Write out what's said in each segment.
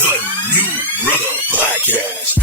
The New Brother Podcast.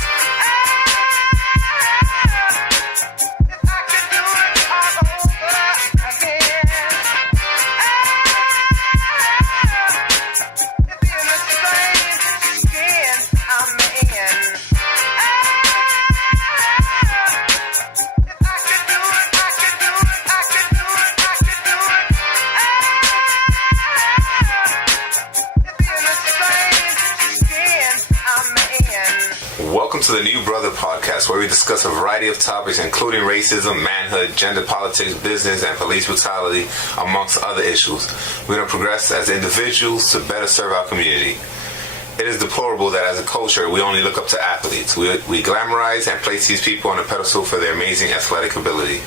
Welcome to the New Brother Podcast, where we discuss a variety of topics, including racism, manhood, gender politics, business, and police brutality, amongst other issues. We're going to progress as individuals to better serve our community. It is deplorable that as a culture, we only look up to athletes. We glamorize and place these people on a pedestal for their amazing athletic ability.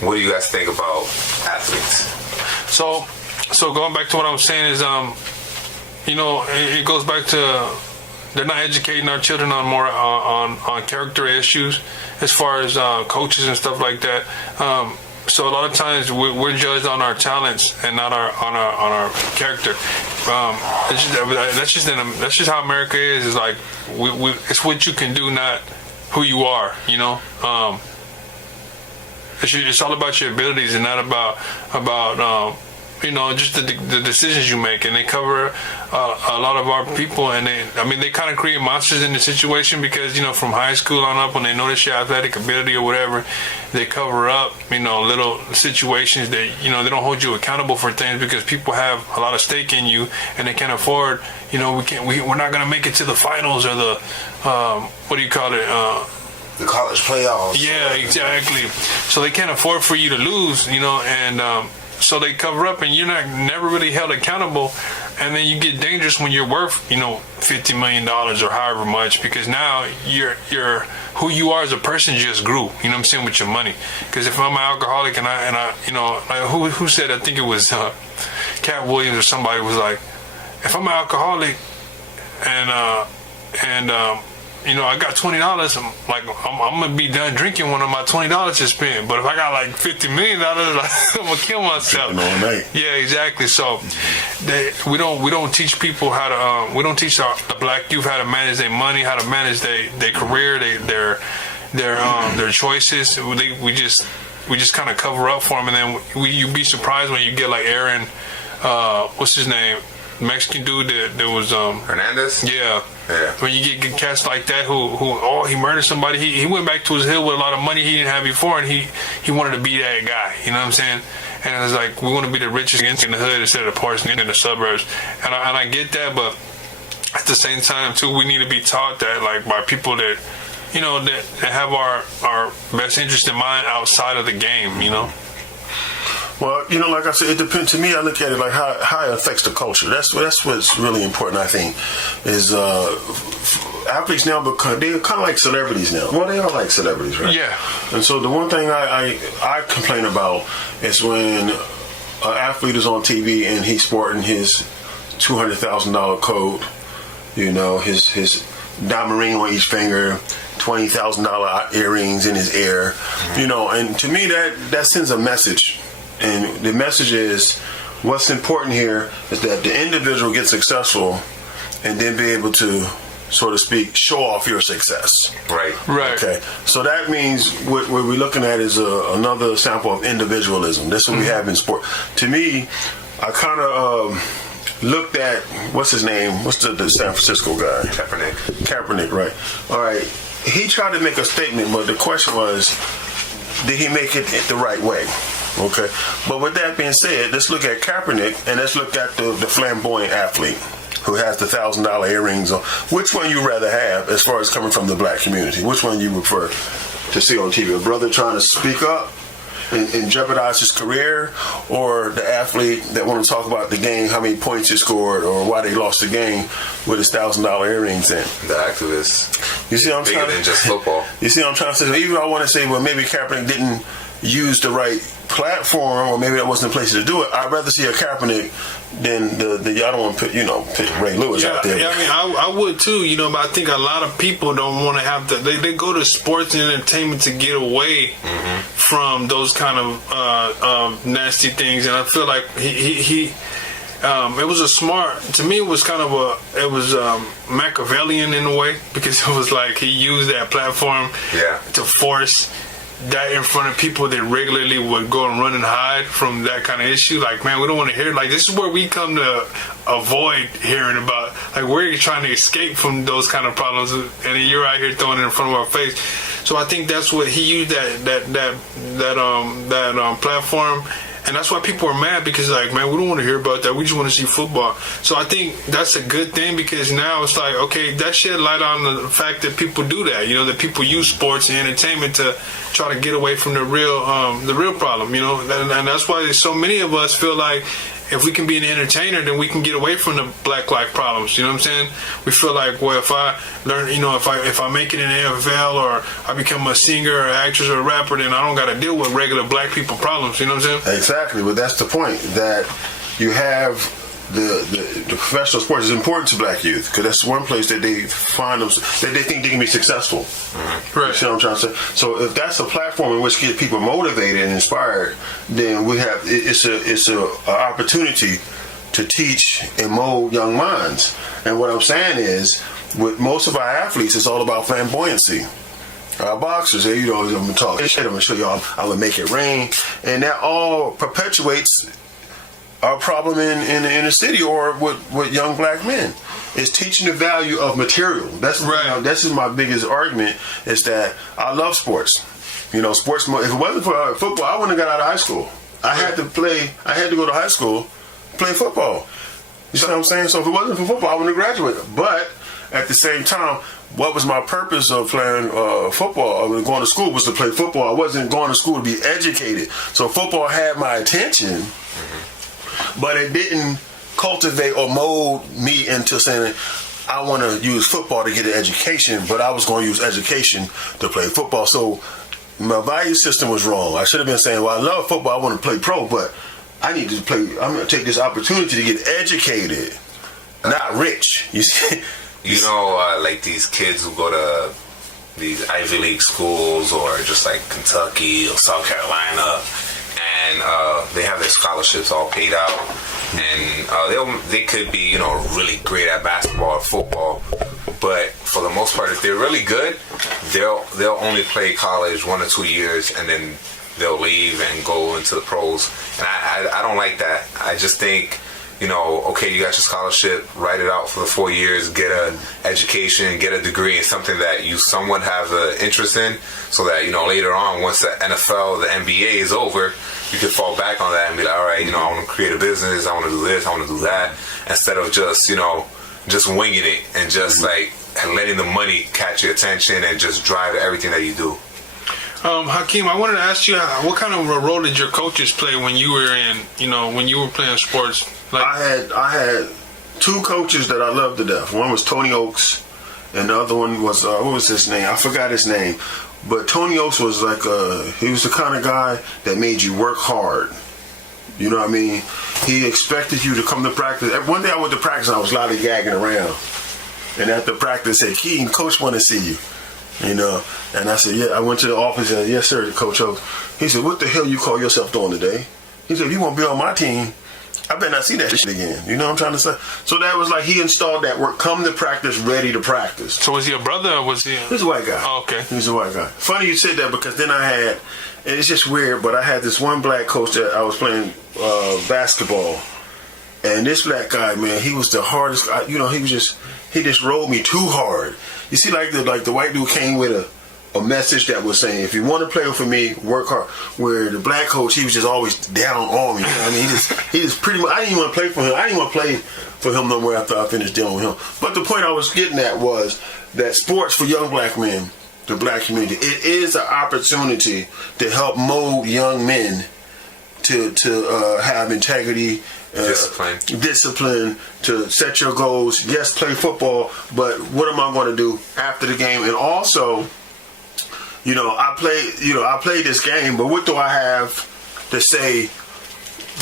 What do you guys think about athletes? So going back to what I'm saying is, it goes back to they're not educating our children on more on character issues as far as coaches and stuff like that. So a lot of times we're judged on our talents and not on our character. That's just how America is. It's like it's what you can do, not who you are. It's all about your abilities and not about just the decisions you make. And they cover a lot of our people, and they kind of create monsters in the situation because, from high school on up, when they notice your athletic ability or whatever, they cover up, little situations that, they don't hold you accountable for things because people have a lot of stake in you and they can't afford, we're not going to make it to the finals or the, the college playoffs. Yeah, exactly. So they can't afford for you to lose, and so they cover up, and you're never really held accountable, and then you get dangerous when you're worth, $50 million or however much, because now you're who you are as a person just grew. With your money. Because if I'm an alcoholic and I who said, I think it was Cat Williams or somebody was like, if I'm an alcoholic and I got $20, I'm gonna be done drinking when my $20 is spent. But if I got like $50 million, I'm gonna kill myself. Yeah, exactly. So we don't teach people how to. We don't teach the black youth how to manage their money, how to manage their career, their choices. We just kind of cover up for them, and then you'd be surprised when you get like Aaron, what's his name? Mexican dude that was Hernandez. Yeah. When you get cats like that who he murdered somebody, he went back to his hill with a lot of money he didn't have before, and he wanted to be that guy. You know what I'm saying? And it was like, we want to be the richest in the hood instead of the poorest in the suburbs. And I get that, but at the same time too, we need to be taught that, like, by people that that have our best interest in mind outside of the game. Well, like I said, it depends. To me, I look at it like how it affects the culture. That's what's really important, I think, is athletes now they're kind of like celebrities now. Well, they are like celebrities, right? Yeah. And so the one thing I complain about is when an athlete is on TV and he's sporting his $200,000 coat, his diamond ring on each finger, $20,000 earrings in his ear, and to me that sends a message. And the message is, what's important here is that the individual gets successful and then be able to, so to speak, show off your success. Right. Okay. So that means what we're looking at is another sample of individualism. That's what we have in sport. To me, I kind of looked at, what's his name? What's the San Francisco guy? Kaepernick, right. All right. He tried to make a statement, but the question was, did he make it the right way? Okay, but with that being said, let's look at Kaepernick and let's look at the flamboyant athlete who has the $1,000 earrings on. Which one you rather have as far as coming from the black community? Which one you prefer to see on TV? A brother trying to speak up and jeopardize his career, or the athlete that want to talk about the game, how many points he scored, or why they lost the game with his $1,000 earrings in? The activist. You see what I'm bigger trying than just football. You see what I'm trying to say? Even if I want to say, well, maybe Kaepernick didn't use the right platform, or maybe that wasn't the place to do it. I'd rather see a Kaepernick than the I don't want to put Ray Lewis out there. Yeah, I would too, but I think a lot of people don't want to have to. They go to sports and entertainment to get away from those kind of nasty things, and I feel like he it was a smart. To me, it was kind of Machiavellian in a way, because it was like he used that platform to force that in front of people that regularly would go and run and hide from that kind of issue. Like, man, we don't want to hear. Like, this is where we come to avoid hearing about. Like, we're trying to escape from those kind of problems, and you're out here throwing it in front of our face. So I think that's what he used that platform. And that's why people are mad, because, like, man, we don't want to hear about that. We just want to see football. So I think that's a good thing, because now it's like, okay, that shed light on the fact that people do that. You know, that people use sports and entertainment to try to get away from the real problem. You know, and that's why so many of us feel like if we can be an entertainer, then we can get away from the Black life problems. You know what I'm saying? We feel like, well, if I learn, you know, if I make it in the NFL, or I become a singer or actress or a rapper, then I don't got to deal with regular Black people problems. You know what I'm saying? Exactly. But that's the point, that you have the professional sports is important to Black youth, because that's one place that they find them, that they think they can be successful. Right. You see what I'm trying to say? So if that's a platform in which get people motivated and inspired, then we have it's a opportunity to teach and mold young minds. And what I'm saying is, with most of our athletes, it's all about flamboyancy. Our boxers, you know, I'm gonna talk shit. I'm gonna show y'all I'm gonna make it rain, and that all perpetuates our problem in the inner city, or with young Black men, is teaching the value of material. That's right. This is my biggest argument, is that I love sports. You know, sports. If it wasn't for football, I wouldn't have got out of high school. I had to go to high school, play football. You see what I'm saying? So if it wasn't for football, I wouldn't have graduated. But at the same time, what was my purpose of playing football? I was going to school was to play football. I wasn't going to school to be educated. So football had my attention. But it didn't cultivate or mold me into saying, I want to use football to get an education, but I was going to use education to play football. So my value system was wrong. I should have been saying, well, I love football, I want to play pro, but I need to play. I'm going to take this opportunity to get educated, not rich. You see? You know, like these kids who go to these Ivy League schools, or just like Kentucky or South Carolina, and they have their scholarships all paid out, and they could be, you know, really great at basketball or football, but for the most part, if they're really good, they'll only play college 1 or 2 years, and then they'll leave and go into the pros. And I don't like that. I just think, you know, okay, you got your scholarship, write it out for the 4 years, get an education, get a degree in something that you somewhat have an interest in, so that, you know, later on, once the NFL, the NBA is over, you can fall back on that and be like, all right, you know, I want to create a business, I want to do this, I want to do that, instead of just, you know, just winging it and just like letting the money catch your attention and just drive everything that you do. Hakeem, I wanted to ask you, what kind of a role did your coaches play when you were playing sports? Like, I had 2 coaches that I loved to death. One was Tony Oaks, and the other one was what was his name? I forgot his name. But Tony Oaks was like he was the kind of guy that made you work hard. You know what I mean? He expected you to come to practice. One day I went to practice and I was lollygagging around. And after practice, said, Keaton, coach want to see you. You know, and I said, yeah. I went to the office and said, yes, sir, Coach Oaks. He said, what the hell you call yourself doing today? He said, if you want to be on my team, I better not see that shit again. You know what I'm trying to say? So that was like, he installed that work, come to practice, ready to practice. So was he a brother, or was he He's a white guy. Oh, okay. He's a white guy. Funny you said that, because then I had, and it's just weird, but I had this one Black coach that I was playing basketball. And this Black guy, man, he was the hardest. You know, he just rolled me too hard. You see, like the white dude came with a message that was saying, if you want to play for me, work hard. Where the Black coach, he was just always down on me. You know what I mean, he just pretty much. I didn't even want to play for him. I didn't want to play for him no more after I finished dealing with him. But the point I was getting at was that sports for young Black men, the Black community, it is an opportunity to help mold young men to have integrity. Discipline, to set your goals. Yes, play football, but what am I going to do after the game? And also, you know, I play this game, but what do I have to say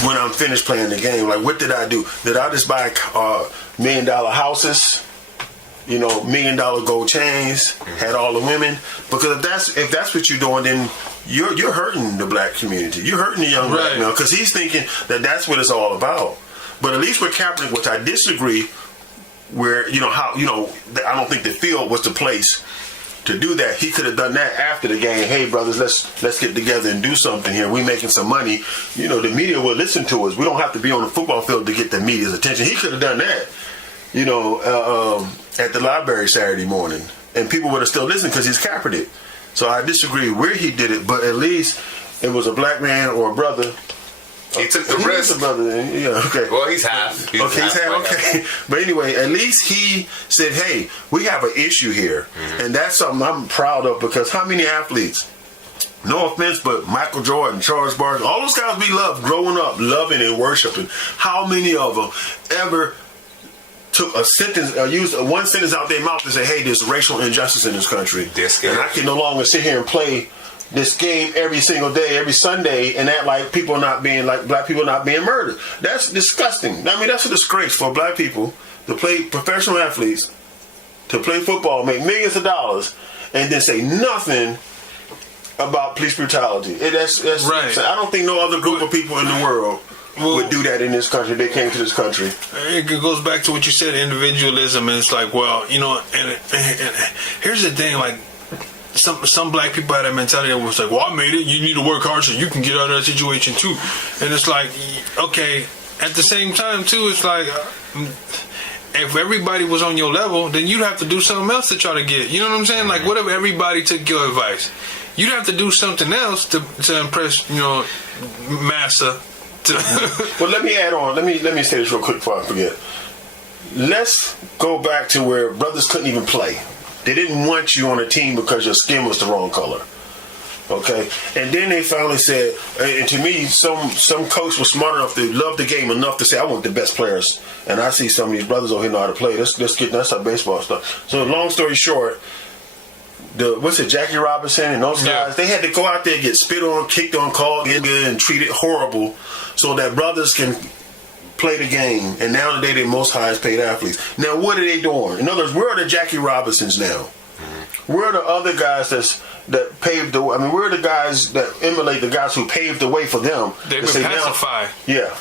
when I'm finished playing the game? Like, what did I do? Did I just buy $1 million houses? You know, $1 million gold chains? Had all the women? Because if that's what you're doing, then you're hurting the Black community. You're hurting the young Black man, because he's thinking that that's what it's all about. But at least with Kaepernick, which I disagree, where I don't think the field was the place to do that. He could have done that after the game. Hey, brothers, let's get together and do something here. We making some money. The media will listen to us. We don't have to be on the football field to get the media's attention. He could have done that, at the library Saturday morning, and people would have still listened because he's Kaepernick. So I disagree where he did it, but at least it was a black man or a brother. He took the risk. He's a brother, yeah, okay. Well, he's half. He's half. Okay. But anyway, at least he said, hey, we have an issue here. Mm-hmm. And that's something I'm proud of, because how many athletes, no offense, but Michael Jordan, Charles Barkley, all those guys we loved growing up, loving and worshiping, how many of them ever took a sentence, used one sentence out their mouth and say, hey, there's racial injustice in this country. And I can no longer sit here and play this game every single day, every Sunday, and act like black people not being murdered. That's disgusting. I mean, that's a disgrace for black people to play, professional athletes, to play football, make millions of dollars, and then say nothing about police brutality. That's right. I don't think no other group of people in the world would do that in this country. They came to this country. It goes back to what you said, individualism, and it's like, well, and here's the thing, like, some black people had that mentality that was like, well, I made it, you need to work hard so you can get out of that situation too. And it's like, okay, at the same time too, it's like, if everybody was on your level, then you'd have to do something else to try to get it. You know what I'm saying? Like, what if everybody took your advice? You'd have to do something else to impress, massa. Well, let me add on. Let me say this real quick before I forget. Let's go back to where brothers couldn't even play. They didn't want you on a team because your skin was the wrong color. Okay? And then they finally said, and to me, some coach was smart enough to love the game enough to say, I want the best players. And I see some of these brothers over here know how to play. That's our baseball stuff. So long story short, Jackie Robinson and those guys, they had to go out there and get spit on, kicked on, called in and treated horrible so that brothers can play the game, and now today they're most highest paid athletes. Now, what are they doing? In other words, where are the Jackie Robinsons now? Mm-hmm. Where are the other guys that paved the way? I mean, where are the guys that emulate the guys who paved the way for them? They've been pacified. Yeah.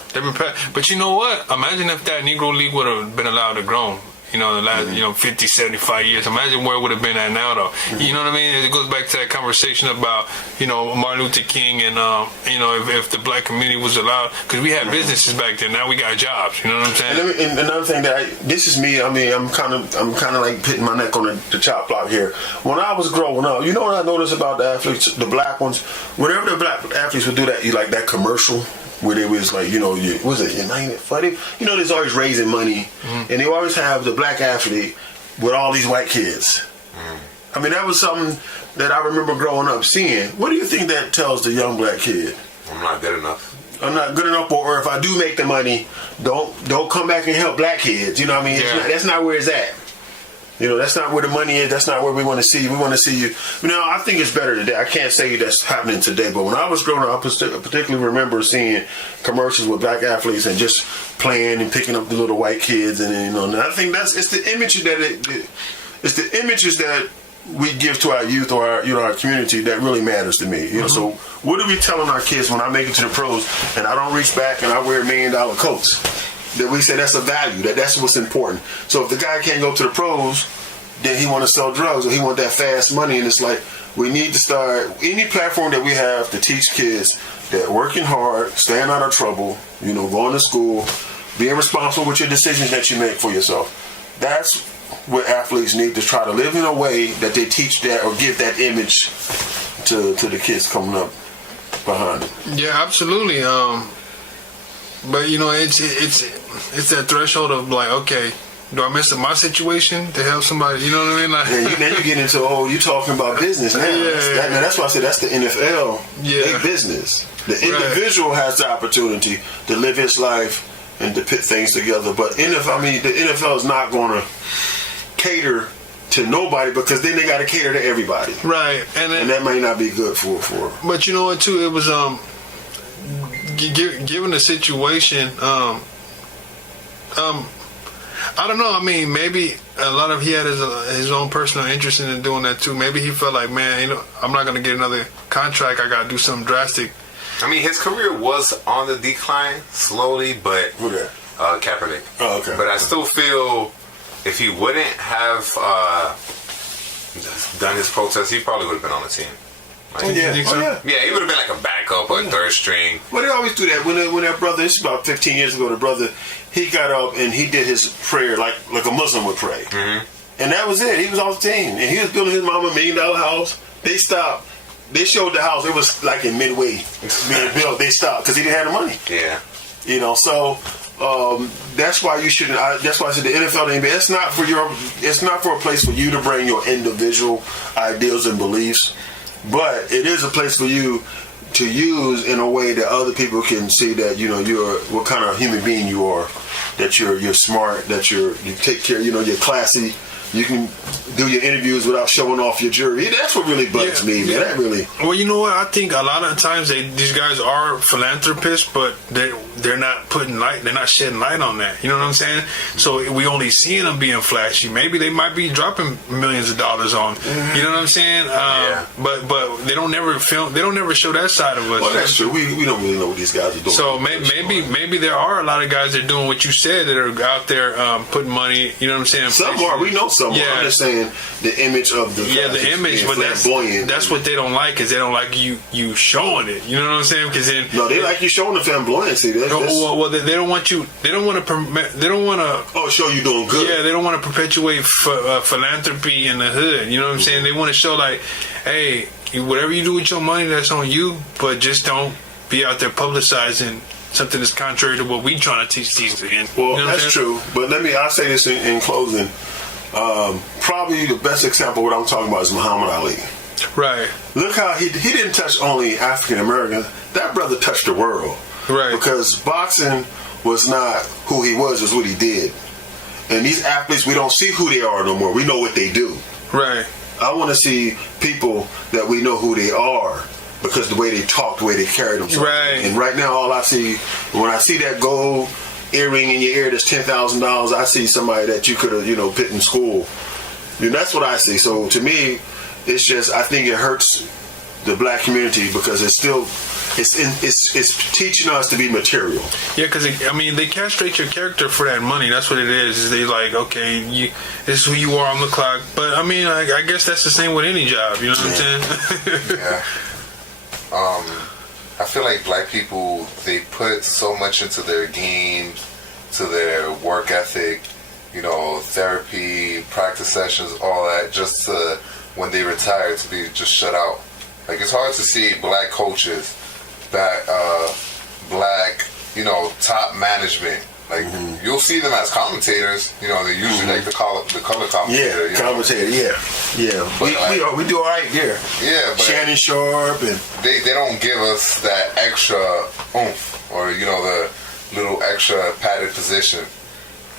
But you know what? Imagine if that Negro League would have been allowed to grow. The last 50, 75 years. Imagine where it would have been at now, though. Mm-hmm. You know what I mean? It goes back to that conversation about Martin Luther King and if the black community was allowed, because we had businesses back then. Now we got jobs. You know what I'm saying? And another thing this is me. I mean, I'm kind of like putting my neck on the chop block here. When I was growing up, you know what I noticed about the athletes, the black ones? Whenever the black athletes would do that, like that commercial where they was like, was it Ain't It Funny? There's always raising money, and they always have the black athlete with all these white kids. I mean, that was something that I remember growing up seeing. What do you think that tells the young black kid? I'm not good enough. I'm not good enough, or if I do make the money, don't come back and help black kids. You know what I mean? Yeah. That's not where it's at. That's not where the money is. That's not where we want to see you. We want to see you. I think it's better today. I can't say that's happening today, but when I was growing up, I particularly remember seeing commercials with black athletes and just playing and picking up the little white kids, and I think it's the images that we give to our youth or our community that really matters to me. So what are we telling our kids when I make it to the pros and I don't reach back and I wear $1 million coats? That we say that's a value, that's what's important. So if the guy can't go to the pros, then he want to sell drugs or he want that fast money, and it's like we need to start any platform that we have to teach kids that working hard, staying out of trouble, going to school, being responsible with your decisions that you make for yourself. That's what athletes need to try to live in a way that they teach that or give that image to the kids coming up behind them. Yeah, absolutely. But it's that threshold of like, okay, do I mess up my situation to help somebody? You know what I mean? Like, then you get into you talking about business now. That's why I said that's the NFL big business. The individual has the opportunity to live his life and to put things together. But the NFL is not going to cater to nobody, because then they got to cater to everybody. Right, and that might not be good for. But you know what? Too, it was given the situation, I don't know. I mean, maybe a lot of he had his own personal interest in doing that too. Maybe he felt like, man, I'm not going to get another contract. I got to do something drastic. I mean, his career was on the decline slowly, but Kaepernick. Oh, okay. But I still feel if he wouldn't have done his protest, he probably would have been on the team. Like, You think so? yeah. Yeah, he would have been like a backup or a third string. Well, they always do that. When that brother, it's about 15 years ago, the brother, he got up and he did his prayer like a Muslim would pray. Mm-hmm. And that was it. He was off the team. And he was building his mama $1 million house. They stopped. They showed the house. It was like in midway being built. They stopped because he didn't have the money. Yeah. You know, so that's why you shouldn't. That's why I said the NFL, the NBA. It's not for a place for you to bring your individual ideals and beliefs, but it is a place for you to use in a way that other people can see that you're what kind of human being you are. That you're smart. That you take care. You're classy. You can do your interviews without showing off your jewelry. That's what really bugs me, man. That really. Well, you know what? I think a lot of times these guys are philanthropists, but they're not putting light. They're not shedding light on that. You know what I'm saying? So we only seeing them being flashy. Maybe they might be dropping millions of dollars on. You know what I'm saying? But they don't never film. They don't never show that side of us. Well, that's true. We don't really know what these guys are doing. So maybe there are a lot of guys that are doing what you said that are out there putting money. You know what I'm saying? Some are. We know some. Yeah. I'm just saying the image of the image, but that's what they don't like, is they don't like you showing it. You know what I'm saying? Because then they like you showing the flamboyancy. Well, they don't want you. They don't want to. Show you doing good. Yeah, they don't want to perpetuate philanthropy in the hood. You know what I'm saying? They want to show like, hey, whatever you do with your money, that's on you. But just don't be out there publicizing something that's contrary to what we trying to teach these kids. Well, you know that's true. But I'll say this in closing. Probably the best example of what I'm talking about is Muhammad Ali. Right. Look how he didn't touch only African Americans. That brother touched the world. Right. Because boxing was not who he was what he did. And these athletes, we don't see who they are no more. We know what they do. Right. I want to see people that we know who they are because the way they talk, the way they carry themselves. Right. And right now, all I see, when I see that gold earring in your ear that's $10,000, I see somebody that you could have, put in school. That's what I see. So to me, it's just, I think it hurts the black community because it's still, it's teaching us to be material. Yeah, because they castrate your character for that money. That's what it is. They like, okay, this is who you are on the clock. But I guess that's the same with any job. You know what I'm saying? Yeah. I feel like black people, they put so much into their games, to their work ethic, therapy, practice sessions, all that, just to, when they retire, to be just shut out. Like, it's hard to see black coaches, black, top management. Like, you'll see them as commentators. They're usually like the color commentator. Yeah, commentator. Yeah. We do all right here. Yeah, but Shannon Sharp and they don't give us that extra oomph or the little extra padded position.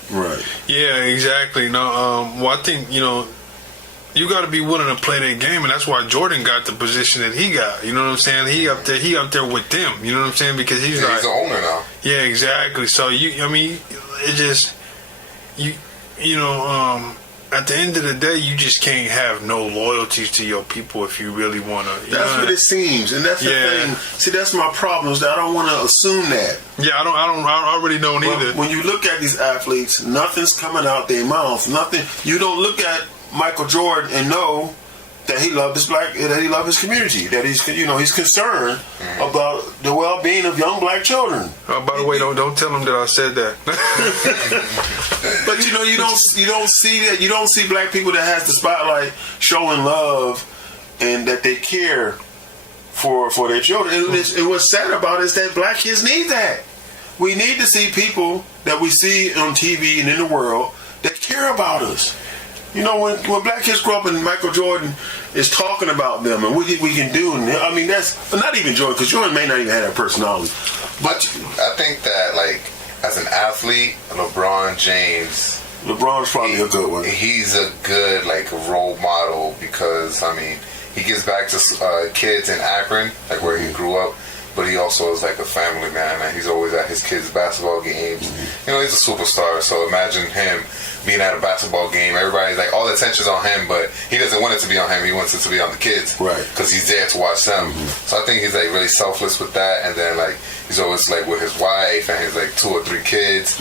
Right. Yeah, exactly. No, well, I think you got to be willing to play that game, and that's why Jordan got the position that he got. You know what I'm saying? He up there with them. You know what I'm saying? Because he's he's the owner now. Yeah, exactly. So it just at the end of the day, you just can't have no loyalties to your people if you really want to. That's what it seems, and that's the thing. See, that's my problem, is that I don't want to assume that. Yeah, I already don't either. When you look at these athletes, nothing's coming out their mouth. Nothing. You don't look at Michael Jordan and know that he loved his community, that he's concerned about the well-being of young black children. By the way, don't tell him that I said that. But you don't see that. You don't see black people that has the spotlight showing love and that they care for their children. And what's sad about it is that black kids need that. We need to see people that we see on TV and in the world that care about us. When black kids grow up and Michael Jordan is talking about them and what we can do, and that's not even Jordan, because Jordan may not even have that personality. But I think that, like, as an athlete, LeBron's probably a good one. He's a good, role model because, he gives back to kids in Akron, where he grew up. but he also is like a family man, and he's always at his kids' basketball games. You know, he's a superstar, so imagine him being at a basketball game. Everybody's like, all the attention's on him, but he doesn't want it to be on him. He wants it to be on the kids, right? Because he's there to watch them. So I think he's like really selfless with that, and then like he's always like with his wife and his like 2 or 3 kids.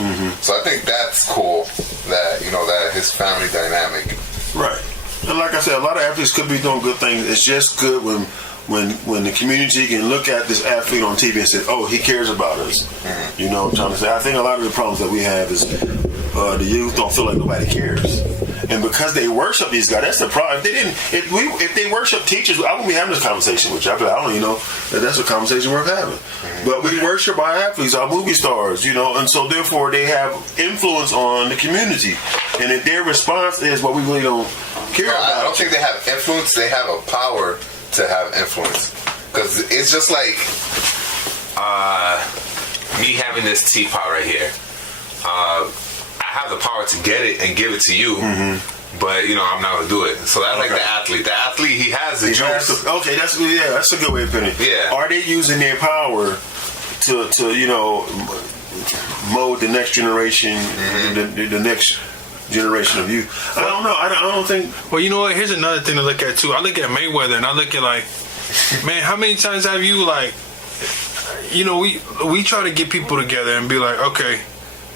So I think that's cool that, you know, that his family dynamic, right? And like I said, a lot of athletes could be doing good things. It's just good when the community can look at this athlete on TV and say, "Oh, he cares about us." You know what I'm trying to say? I think a lot of the problems that we have is the youth don't feel like nobody cares, and because they worship these guys, that's the problem. If they didn't, if they worship teachers, I wouldn't be having this conversation with you. I'd be like, I don't even know that that's a conversation worth having. But we worship our athletes, our movie stars, you know, and so therefore they have influence on the community, and if their response is what we really don't care about. I don't think they have influence. They have a power to have influence, because it's just like me having this teapot right here. I have the power to get it and give it to you, but you know I'm not gonna do it. So that's like the athlete. The athlete, he has the juice. Okay, that's a good way of putting it. Yeah. Are they using their power to you know mold the next generation, the next generation of youth? I don't know. I don't think. Well, you know what? Here's another thing to look at too. I look at Mayweather and I look at like, man, how many times have you like, you know, we try to get people together and be like, okay,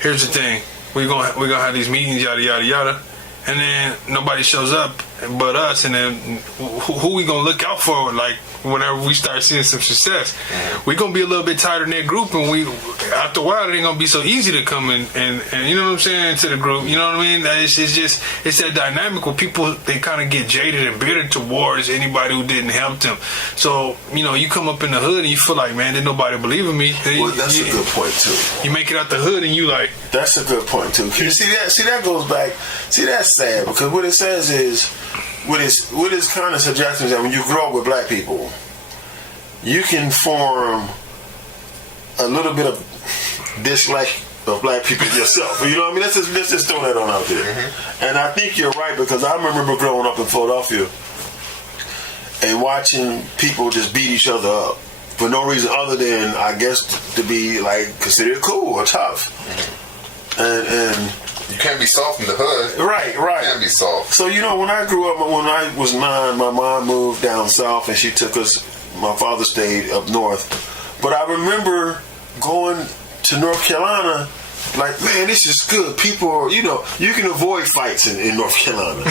here's the thing, we're gonna have these meetings, yada yada yada, and then nobody shows up but us, and then who we gonna look out for? Like whenever we start seeing some success, we're gonna be a little bit tighter in that group, and after a while it ain't gonna be so easy to come in and you know what I'm saying, to the group. You know what I mean? It's that dynamic where people, they kind of get jaded and bitter towards anybody who didn't help them. So you know, you come up in the hood and you feel like, man, did nobody believe in me? Well, that's a good point too. You make it out the hood and you like, that's a good point too. You see that goes back. See, that's sad, because what it says is, what is kind of suggesting is that when you grow up with black people, you can form a little bit of dislike of black people yourself. You know what I mean? Let's just throw that on out there. And I think you're right, because I remember growing up in Philadelphia and watching people just beat each other up for no reason other than, I guess, to be like considered cool or tough. And you can't be soft in the hood. Right. You can't be soft. So, you know, when I grew up, when I was 9, my mom moved down south and she took us, my father stayed up north. But I remember going to North Carolina, like, man, this is good. People are, you know, you can avoid fights in North Carolina.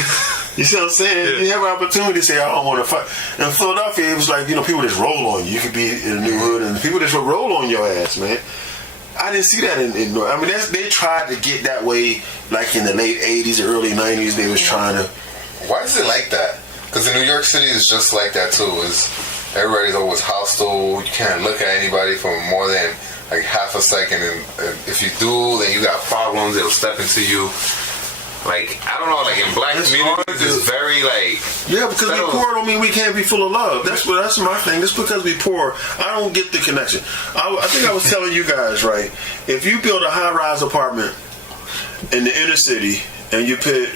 You see what I'm saying? Yeah. You have an opportunity to say, I don't want to fight. In Philadelphia, it was like, you know, people just roll on you. You could be in a new hood and people just roll on your ass, man. I didn't see that in North. I mean, they tried to get that way, like in the late 80s, early 90s. They was trying to. Why is it like that? Because in New York City, it's just like that too. Everybody's always hostile. You can't look at anybody for more than like half a second, and if you do, then you got problems. It'll step into you. Like, I don't know, like in black communities, it's very like... Yeah, because we poor don't mean we can't be full of love. That's my thing. Just because we poor, I don't get the connection. I think I was telling you guys, right, if you build a high-rise apartment in the inner city and you put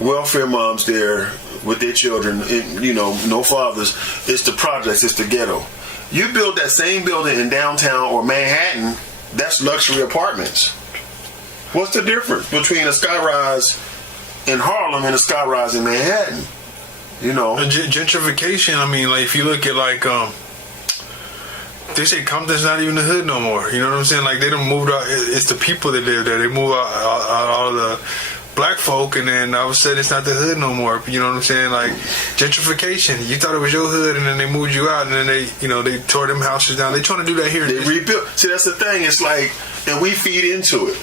welfare moms there with their children, and, you know, no fathers, it's the projects, it's the ghetto. You build that same building in downtown or Manhattan, that's luxury apartments. What's the difference between a skyrise in Harlem and a skyrise in Manhattan? You know, gentrification. I mean, like if you look at like they say Compton's not even the hood no more. You know what I'm saying? Like they done moved out. It's the people that live there. They move out all of the black folk, and then all of a sudden it's not the hood no more. You know what I'm saying? Like gentrification. You thought it was your hood, and then they moved you out, and then they tore them houses down. They trying to do that here. They rebuilt. See, that's the thing. It's like, and we feed into it.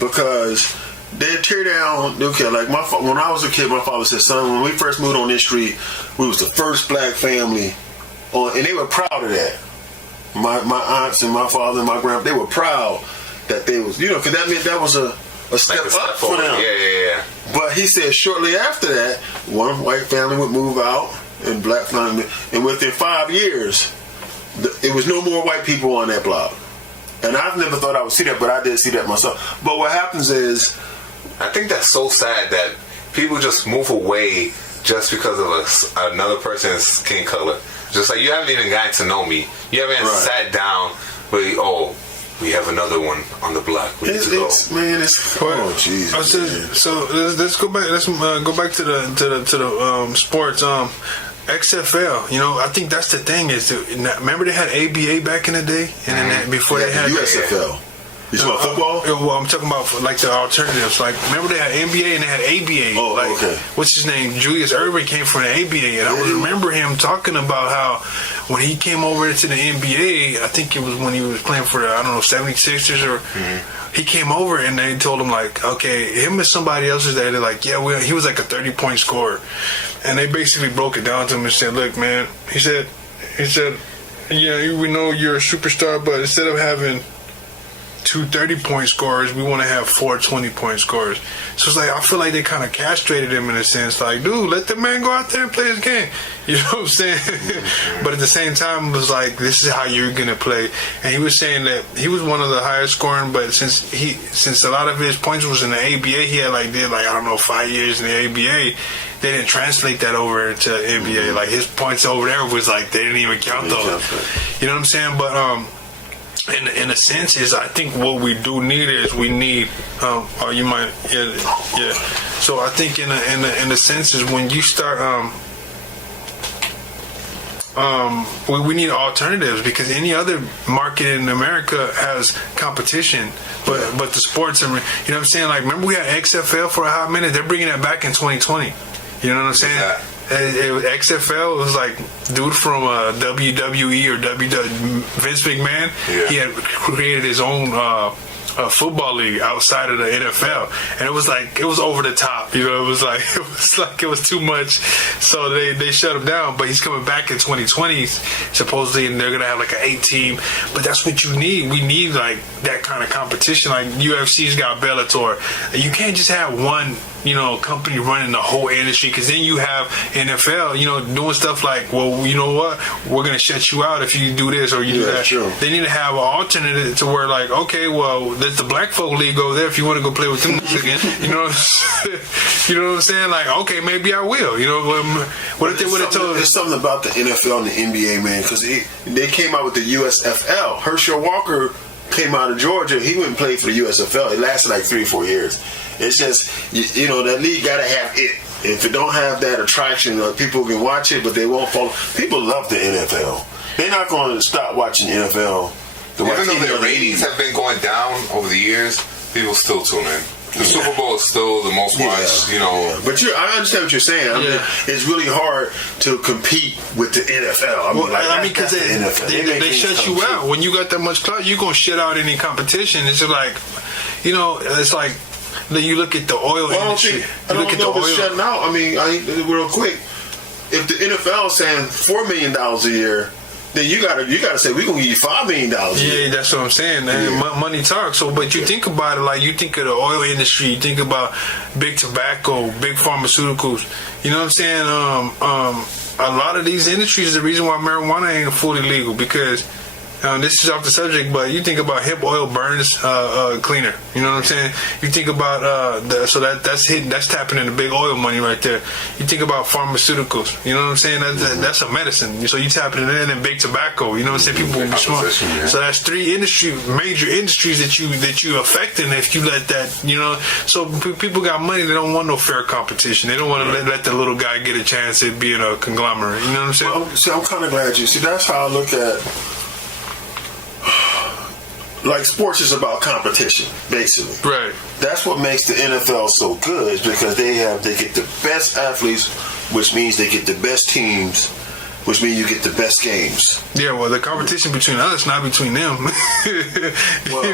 Because they tear down. Okay, like when I was a kid, my father said, "Son, when we first moved on this street, we was the first black family on," and they were proud of that. My aunts and my father and my grandpa, they were proud that they was, you know, because that meant that was a step up for them. Yeah. But he said shortly after that, one white family would move out and black family, and within 5 years, it was no more white people on that block. And I've never thought I would see that, but I did see that myself. But what happens is, I think that's so sad that people just move away just because of another person's skin color. Just like you haven't even gotten to know me. You haven't sat down with, we have another one on the block. We need to go. Oh Jesus! So let's go back. Let's go back to the sports. XFL. You know, I think that's the thing. Remember they had ABA back in the day, and then before they had USFL. You talking about football? Well, I'm talking about like the alternatives. Like, remember they had NBA and they had ABA. Oh, like, okay. What's his name? Julius Erving came from the ABA, and I remember him talking about how when he came over to the NBA, I think it was when he was playing for the 76ers or. He came over and they told him like, okay, him and somebody else is there. They're like, yeah, he was like a 30-point scorer, and they basically broke it down to him and said, look, man, he said, yeah, we know you're a superstar, but instead of having 2 30-point scorers, we want to have 4 20-point scorers. So it's like, I feel like they kind of castrated him in a sense, like, dude, let the man go out there and play his game. You know what I'm saying? But at the same time, it was like, this is how you're gonna play. And he was saying that he was one of the highest scoring, but since a lot of his points was in the ABA, he had did I don't know, 5 years in the ABA. They didn't translate that over to NBA. Like, his points over there was like, they didn't even count those. You know what I'm saying? But in a sense, is I think what we do need is we need. Or you might, yeah. So I think in a sense is when you start. We need alternatives because any other market in America has competition, but the sports are. You know what I'm saying? Like, remember we had XFL for a hot minute. They're bringing that back in 2020. You know what I'm saying? Yeah. XFL was like dude from WWE or Vince McMahon. Yeah. He had created his own football league outside of the NFL, and it was over the top. You know, it was too much, so they shut him down. But he's coming back in 2020 supposedly, and they're gonna have like an 8-team. But that's what you need. We need like that kind of competition. Like UFC's got Bellator. You can't just have one company running the whole industry, because then you have NFL, doing stuff like, well, you know what, we're going to shut you out if you do this or you do that. True. They need to have an alternative to where, like, okay, well, let the black folk league go there if you want to go play with them again. You know what I'm saying? Like, okay, maybe I will. What if they would have told? There's something about the NFL and the NBA, man, because they came out with the USFL. Herschel Walker came out of Georgia. He went and played for the USFL. It lasted like 3 or 4 years. It's just, that league got to have it. If it don't have that attraction, people can watch it, but they won't follow. People love the NFL. They're not going to stop watching NFL. Even though their ratings have been going down over the years, people still tune in. The Super Bowl is still the most watched, Yeah. But I understand what you're saying. I mean, it's really hard to compete with the NFL. Because they shut you out. When you got that much clout, you're going to shut out any competition. It's just like, it's like, you look at the oil industry. I don't know if it's shutting out. I mean, real quick, if the NFL is saying $4 million a year, then you gotta say we're gonna give you $5 million a year. Yeah, that's what I'm saying. Money talks. So, but you think about it, like you think of the oil industry, you think about big tobacco, big pharmaceuticals. You know what I'm saying? A lot of these industries, the reason why marijuana ain't fully legal, because this is off the subject, but you think about hemp oil burns cleaner. You know what I'm saying? You think about that's tapping into big oil money right there. You think about pharmaceuticals. You know what I'm saying? That's a medicine. So you tapping it in, and big tobacco. You know what I'm saying? People will be smart. Yeah. So that's 3 major industries that you affecting if you let that. So people got money. They don't want no fair competition. They don't want to let the little guy get a chance at being a conglomerate. You know what I'm saying? Well, I'm kind of glad you see. That's how I look at. Like, sports is about competition, basically. Right. That's what makes the NFL so good, is because they get the best athletes, which means they get the best teams, which means you get the best games. Yeah, well, the competition between us, not between them. Well,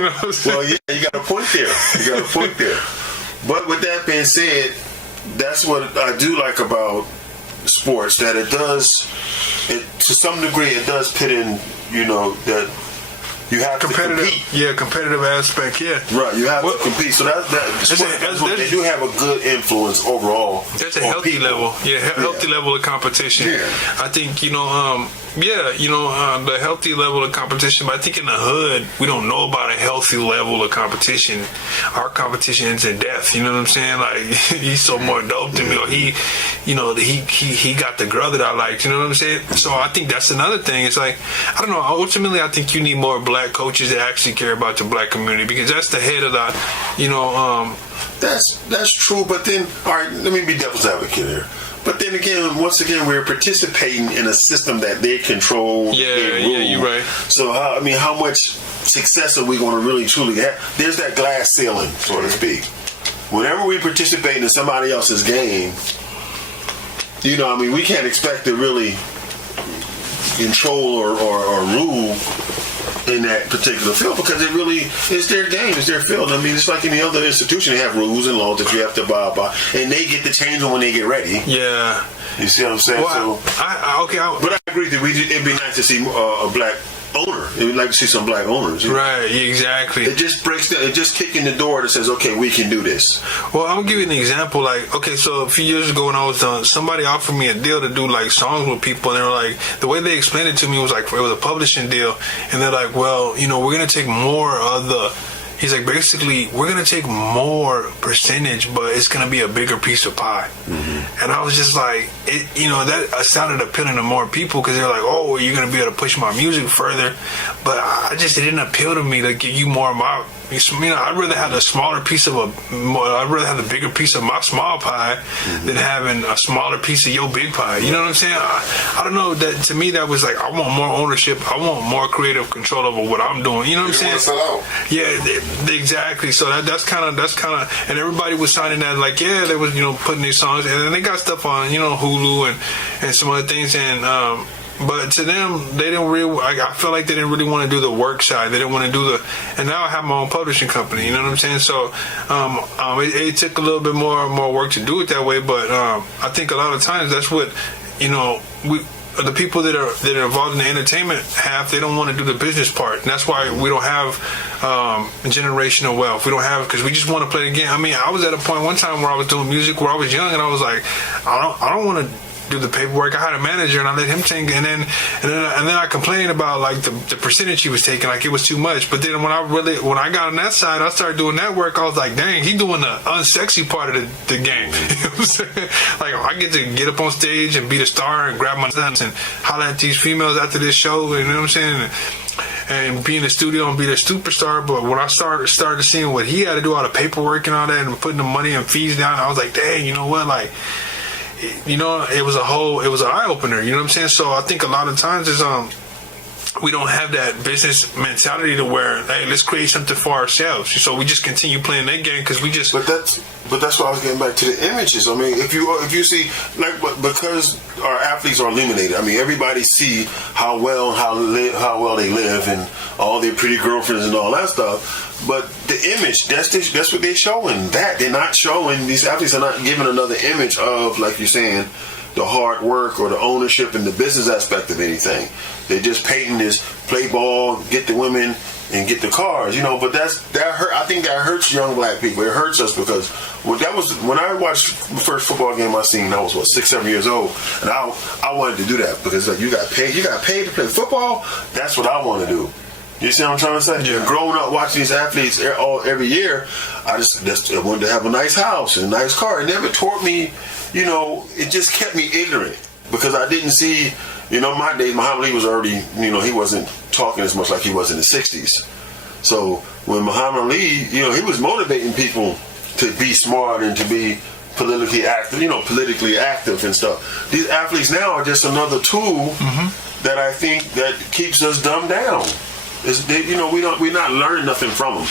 yeah, you got a point there. But with that being said, that's what I do like about sports, that to some degree, it does put in, that you have to compete. Yeah, competitive aspect, yeah. Right, you have to compete. So they do have a good influence overall. That's a healthy level. Yeah, healthy level of competition. Yeah. I think, Yeah, the healthy level of competition. But I think in the hood, we don't know about a healthy level of competition. Our competition ends in death. You know what I'm saying? Like, he's so more dope than me, or he got the girl that I liked. You know what I'm saying? So I think that's another thing. It's like, I don't know. Ultimately, I think you need more black coaches that actually care about the black community, because that's the head of the, That's true. But then, all right, let me be devil's advocate here. But then again, once again, we're participating in a system that they control. They rule. Yeah, you're right. So, how much success are we going to really truly have? There's that glass ceiling, so to speak. Whenever we participate in somebody else's game, we can't expect to really control or rule in that particular field, because it really is their game, it's their field. I mean, it's like any other institution. They have rules and laws that you have to abide by, and they get to change them when they get ready. Yeah. You see what I'm saying? Well, but I agree that it'd be nice to see a black owner. We'd like to see some black owners. Right, exactly. It just it just kicking the door that says, okay, we can do this. Well, I'm gonna give you an example. Like, okay, so a few years ago when I was done, somebody offered me a deal to do like songs with people, and they were like, the way they explained it to me was like, it was a publishing deal, and they're like, well, we're gonna take more of the. He's like, basically, we're going to take more percentage, but it's going to be a bigger piece of pie. Mm-hmm. And I was just like, that sounded appealing to more people, because they're like, oh, you're going to be able to push my music further. But it didn't appeal to me to give you more of my, I'd rather have a smaller piece of I'd rather have the bigger piece of my small pie than having a smaller piece of your big pie. You know what I'm saying? I don't know, that to me, that was like, I want more ownership. I want more creative control over what I'm doing. You know what I'm saying? Sell out. Yeah, exactly. So that's kind of, and everybody was signing that, like, yeah, they was, putting these songs, and then they got stuff on, Hulu and some other things, and, but to them, they didn't really. I felt like they didn't really want to do the work side. They didn't want to do and now I have my own publishing company. You know what I'm saying? So it took a little bit more work to do it that way. But I think a lot of times that's what the people that are involved in the entertainment half, they don't want to do the business part, and that's why we don't have generational wealth. We don't have, because we just want to play the game. I mean, I was at a point one time where I was doing music where I was young, and I was like, I don't want to do the paperwork. I had a manager, and I let him take, and then I complained about like the percentage he was taking, like it was too much. But then when I got on that side, I started doing that work. I was like, dang, he doing the unsexy part of the game. You know what I'm saying? Like, I get to get up on stage and be the star and grab my sons and holler at these females after this show. You know what I'm saying? And be in the studio and be the superstar. But when I started seeing what he had to do, all the paperwork and all that, and putting the money and fees down, I was like, dang, you know what, like. It was an eye opener. You know what I'm saying? So I think a lot of times is we don't have that business mentality to where, hey, let's create something for ourselves. So we just continue playing that game because we just. But that's why I was getting back to the images. I mean, if you see, like, because our athletes are illuminated. I mean, everybody see how well they live and all their pretty girlfriends and all that stuff. But the image, that's what they're showing. That they're not showing. These athletes are not giving another image of, like you're saying, the hard work or the ownership and the business aspect of anything. They're just painting this play ball, get the women, and get the cars. But that hurt. I think that hurts young black people. It hurts us because that was when I watched the first football game I seen. I was 6-7 years old, and I wanted to do that because like you got paid to play football. That's what I want to do. You see what I'm trying to say? Yeah. Growing up watching these athletes every year, I wanted to have a nice house and a nice car. It never taught me, it just kept me ignorant because I didn't see, my days, Muhammad Ali was already, he wasn't talking as much like he was in the 60s. So when Muhammad Ali, he was motivating people to be smart and to be politically active and stuff. These athletes now are just another tool that I think that keeps us dumbed down. We're not learning nothing from them.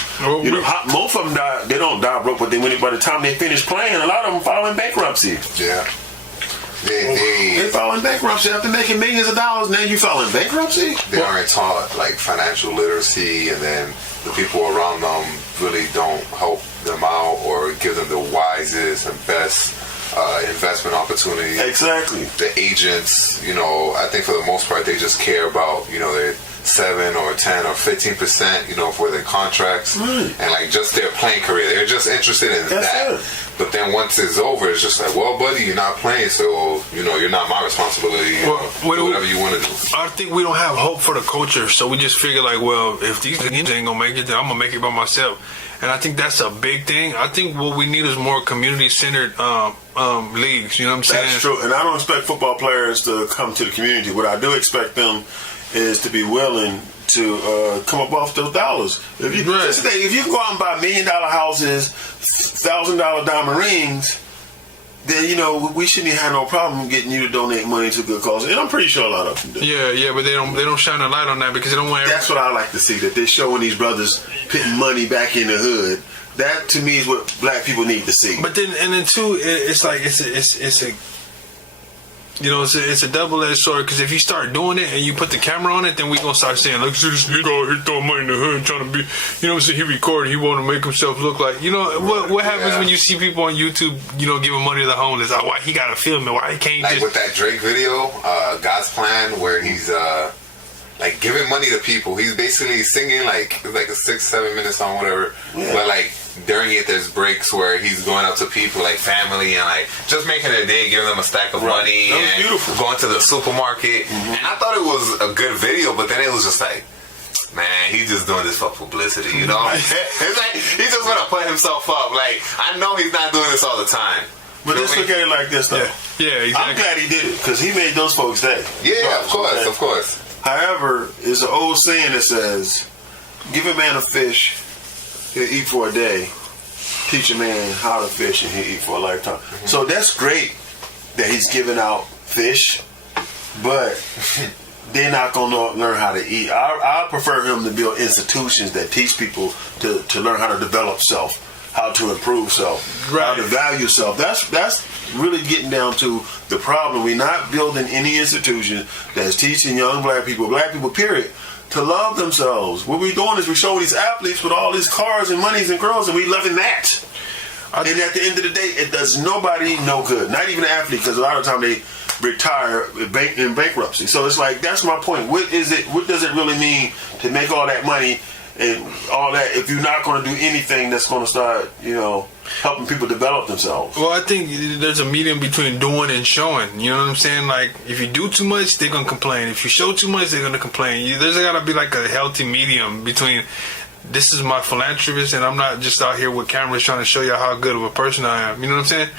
Most of them die. They don't die broke, but by the time they finish playing, a lot of them file in bankruptcy. Yeah, they file in bankruptcy after making millions of dollars. Now you file in bankruptcy. They aren't taught like financial literacy, and then the people around them really don't help them out or give them the wisest and best investment opportunity. Exactly. The agents, I think for the most part, they just care about their 7 or 10 or 15%, you know, for their contracts and like just their playing career. They're just interested in that. But then once it's over, it's just like, well, buddy, you're not playing, so you know, you're not my responsibility. Do whatever you want to do. I think we don't have hope for the culture, so we just figure like, well, if these games ain't gonna make it, then I'm gonna make it by myself. And I think that's a big thing. I think what we need is more community-centered leagues. You know what I'm saying? That's true. And I don't expect football players to come to the community. What I do expect them is to be willing to come up off those dollars. If you if you can go out and buy $1 million houses, $1,000 diamond rings, then you know we shouldn't have no problem getting you to donate money to good causes. And I'm pretty sure a lot of them do. Yeah, but they don't shine a light on that because they don't want. That's what I like to see, that they're showing these brothers putting money back in the hood. That to me is what black people need to see. But then too, it's like it's a. You know, it's a double-edged sword because if you start doing it and you put the camera on it, then we gonna start saying, "Look, see this nigga out here throwing money in the hood, trying to be," you know, so he recorded, he want to make himself look like, you know, what happens when you see people on YouTube, you know, giving money to the homeless? Like, why he gotta film it? Why he can't like just with that Drake video, God's Plan, where he's like giving money to people. He's basically singing like a 6-7 minute song, whatever. Yeah. But like during it, there's breaks where he's going up to people like family and like just making their day, giving them a stack of money and going to the supermarket. And I thought it was a good video, but then it was just like, man, he's just doing this for publicity, you know? It's like he just want to put himself up. Like, I know he's not doing this all the time. But let's look at it like this, though. Yeah, exactly. I'm glad he did it because he made those folks day. Yeah, of course. However, there's an old saying that says, "Give a man a fish, he'll eat for a day. Teach a man how to fish, and he'll eat for a lifetime." Mm-hmm. So that's great that he's giving out fish, but they're not going to learn how to eat. I prefer him to build institutions that teach people to learn how to develop self, how to improve self, how to value self. That's really getting down to the problem. We're not building any institution that's teaching young black people period, to love themselves. What we're doing is we're showing these athletes with all these cars and monies and girls, and we loving that. And at the end of the day, it does nobody no good. Not even the athlete, because a lot of the time they retire in bankruptcy. So it's like, that's my point. What is it? What does it really mean to make all that money and all that if you're not going to do anything that's going to start, you know, helping people develop themselves? Well, I think there's a medium between doing and showing. You know what I'm saying? Like, if you do too much, they're going to complain. If you show too much, they're going to complain. There's got to be like a healthy medium between, this is my philanthropist and I'm not just out here with cameras trying to show you how good of a person I am. You know what I'm saying?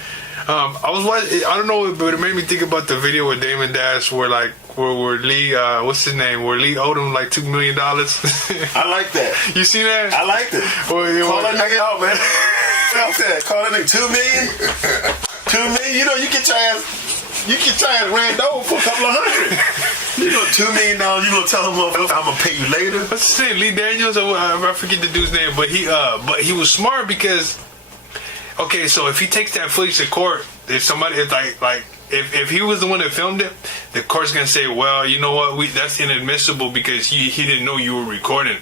I was watching, I don't know, but it made me think about the video with Damon Dash where Lee, what's his name? Where Lee owed him like $2 million. I like that. You see that? I liked it. Call that nigga out, man. Call that nigga $2 million. $2 million. You know, you get your ass ran over for a couple of hundred. You know, $2 million. You gonna tell him, I'm gonna pay you later? What's his name? Lee Daniels? I forget the dude's name, but he was smart because, okay, so if he takes that footage to court, if somebody is if he was the one that filmed it, the court's gonna say, well, you know what, that's inadmissible because he didn't know you were recording.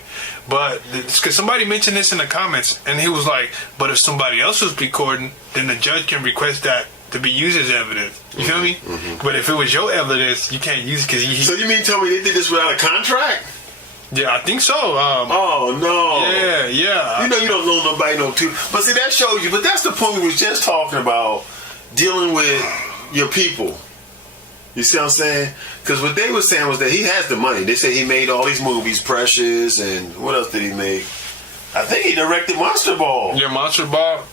But because somebody mentioned this in the comments, and he was like, but if somebody else was recording, then the judge can request that to be used as evidence. You feel me? Mm-hmm. But if it was your evidence, you can't use it because So you mean tell me they did this without a contract? Yeah, I think so. Oh no! Yeah. You know you don't know nobody no too. But see, that shows you. But that's the point we was just talking about, dealing with your people. You see what I'm saying? Because what they were saying was that he has the money. They say he made all these movies, Precious, and what else did he make? I think he directed Monster Ball. Yeah, Monster Ball.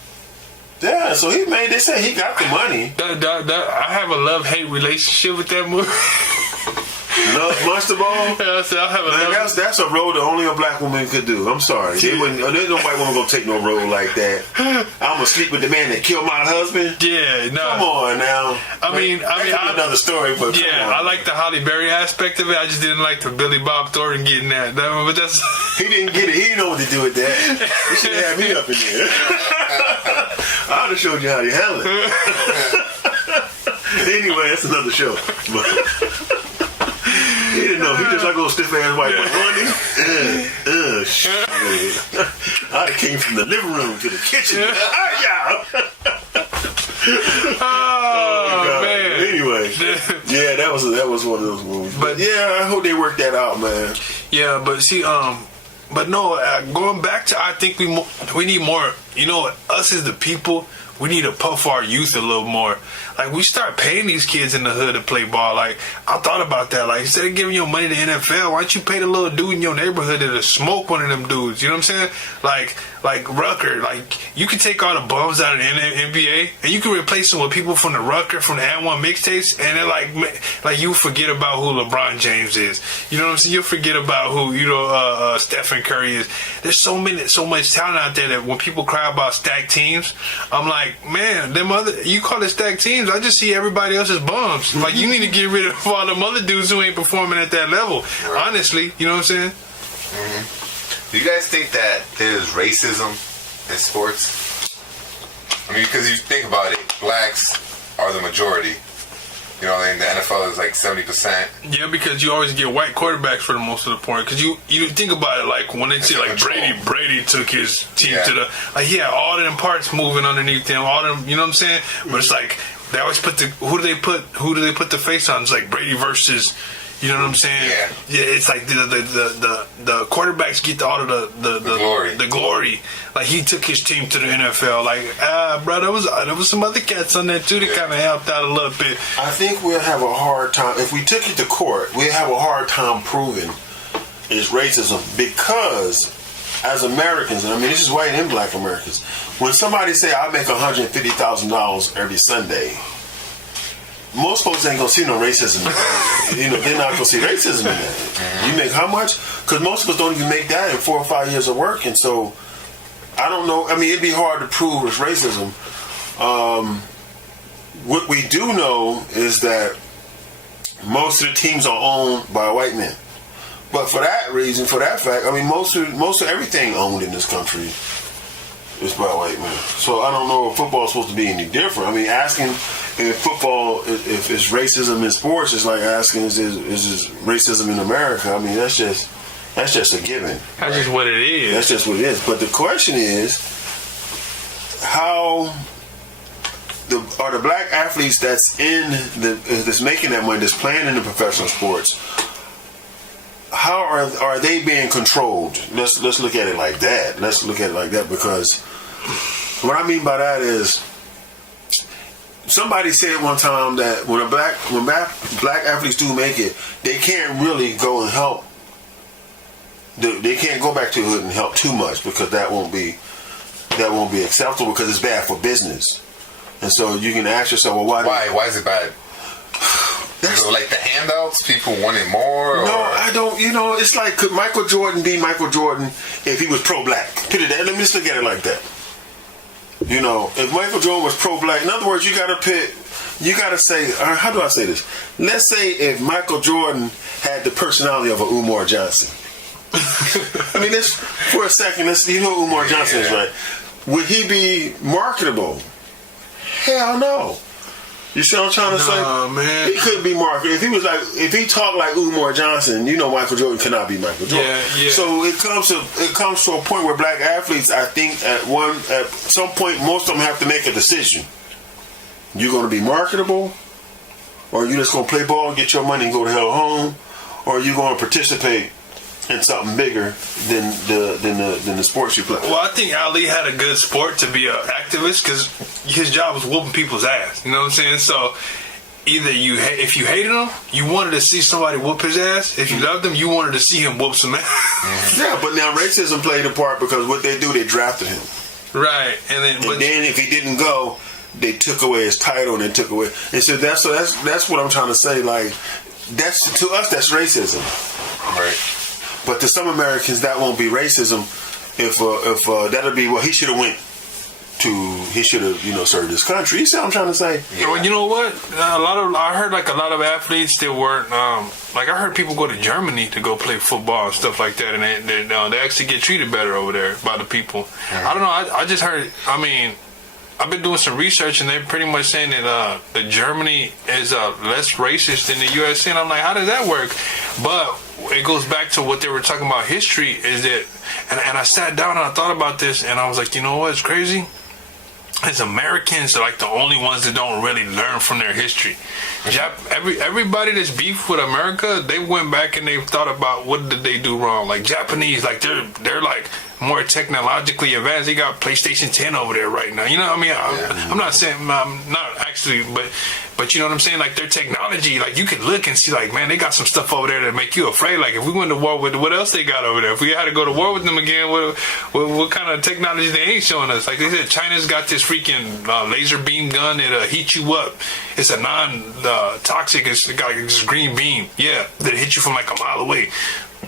Yeah, so they said he got the money. I have a love-hate relationship with that movie. Love Monster Ball? Yeah, I have a that's a role that only a black woman could do. I'm sorry. There's no white woman gonna take no role like that. I'm gonna sleep with the man that killed my husband. Yeah, no. Come on now. I mean, another story, but yeah, I like the Halle Berry aspect of it. I just didn't like the Billy Bob Thornton getting that. But that's he didn't get it. He didn't know what to do with that. You should have had me up in there. I'd have showed you how to handle it. Anyway, that's another show. He didn't know. He just like a little stiff ass white boy. I came from the living room to the kitchen. Oh man. Anyway, yeah, that was one of those movies. But yeah, I hope they work that out, man. Yeah, but see, but no, going back to, I think we need more. You know, us as the people, we need to puff our youth a little more. Like, we start paying these kids in the hood to play ball. Like, I thought about that. Like, instead of giving your money to NFL, why don't you pay the little dude in your neighborhood to smoke one of them dudes? You know what I'm saying? Like Rucker. Like, you can take all the bums out of the NBA and you can replace them with people from the Rucker, from the @1 mixtapes, and then like you forget about who LeBron James is. You know what I'm saying? You'll forget about who Stephen Curry is. There's so much talent out there that when people cry about stacked teams, I'm like, man, you call it stacked teams? I just see everybody else as bums. Like, you need to get rid of all them other dudes who ain't performing at that level. Right. Honestly, you know what I'm saying? Mm-hmm. Do you guys think that there's racism in sports? I mean, because you think about it, blacks are the majority. You know, in the NFL is like 70%. Yeah, because you always get white quarterbacks for the most of the point. Because you think about it, like when they say like Brady took his team to the, like, he had all of them parts moving underneath him, all them, you know what I'm saying? But it's like they always put who do they put the face on? It's like Brady versus, you know what I'm saying? Yeah, it's like the quarterbacks get all of the glory. Like, he took his team to the NFL. Like, bro, there was some other cats on there too that kind of helped out a little bit. I think we'll have a hard time if we took it to court. We'll have a hard time proving it's racism because, as Americans, and I mean this is white and black Americans, when somebody say I make $150,000 every Sunday, most folks ain't gonna see no racism in that. You know, they're not gonna see racism in that. You make how much? Because most of us don't even make that in 4 or 5 years of work, and so I don't know. I mean, it'd be hard to prove it's racism. What we do know is that most of the teams are owned by white men. But for that reason, for that fact, I mean, most of everything owned in this country is by white men. So I don't know if football is supposed to be any different. I mean, asking if football, if it's racism in sports, is like asking is racism in America. I mean, that's just a given. That's just what it is. That's just what it is. But the question is, how are the black athletes that's making that money, that's playing in the professional sports, how are they being controlled? Let's look at it like that. Let's look at it like that, because what I mean by that is, somebody said one time that when black athletes do make it, they can't really go and help. They can't go back to the hood and help too much, because that won't be acceptable, because it's bad for business. And so you can ask yourself, well, why is it bad? Like the handouts, people wanted more? No, I don't. You know, it's like, could Michael Jordan be Michael Jordan if he was pro-black? Let me just look at it like that. You know, if Michael Jordan was pro-black, in other words, you got to say, how do I say this? Let's say if Michael Jordan had the personality of a Umar Johnson. I mean, for a second, you know who Umar Johnson is, right? Would he be marketable? Hell no. You see what I'm trying to say? Man. He couldn't be marketable. If he talked like Umar Johnson, you know Michael Jordan cannot be Michael Jordan. Yeah. So it comes to a point where black athletes, I think at some point, most of them have to make a decision. You're going to be marketable, or you just going to play ball, get your money, and go to hell home, or you going to participate in something bigger than the sports you play. Well, I think Ali had a good sport to be an activist, because his job was whooping people's ass. You know what I'm saying? So either if you hated him, you wanted to see somebody whoop his ass. If you loved him, you wanted to see him whoop some ass. Yeah, but now racism played a part, because what they do, they drafted him. Right, and then if he didn't go, they took away his title, and they took away. And so that's what I'm trying to say. Like, to us, that's racism, right? But to some Americans, that won't be racism. If that'll be, well, he should have served his country. You see what I'm trying to say? Yeah. Well, you know what? I heard like a lot of athletes that weren't like, I heard people go to Germany to go play football and stuff like that, and they actually get treated better over there by the people. Mm-hmm. I don't know. I just heard. I mean, I've been doing some research, and they're pretty much saying that Germany is less racist than the USA, and I'm like, how does that work? But it goes back to what they were talking about history, is that, and I sat down and I thought about this, and I was like, you know what, it's crazy? as Americans are like the only ones that don't really learn from their history. Everybody that's beefed with America, they went back and they thought about what did they do wrong. Like Japanese, like they're like more technologically advanced. They got PlayStation 10 over there right now. You know what I mean? I'm not saying, I'm not actually, but you know what I'm saying? Like their technology, like you can look and see like, man, they got some stuff over there that make you afraid. Like if we went to war with, what else they got over there? If we had to go to war with them again, what kind of technology they ain't showing us? Like they said, China's got this freaking laser beam gun that'll heat you up. It's a non-toxic, it's got like this green beam. Yeah, that'll hit you from like a mile away.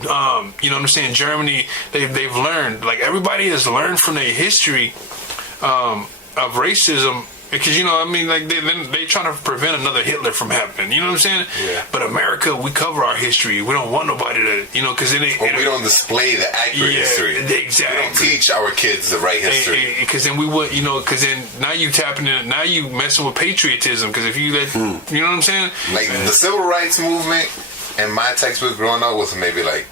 You know what I'm saying? Germany, they've learned. Like everybody has learned from their history of racism. Because, you know, I mean, like, they trying to prevent another Hitler from happening. You know what I'm saying? Yeah. But America, we cover our history. We don't want nobody to, you know, because we don't display the accurate history. Exactly. We don't teach our kids the right history. Because then we would, you know, because then now you tapping in, now you messing with patriotism. Because if you let, you know what I'm saying? Like, the civil rights movement in my textbook growing up was maybe like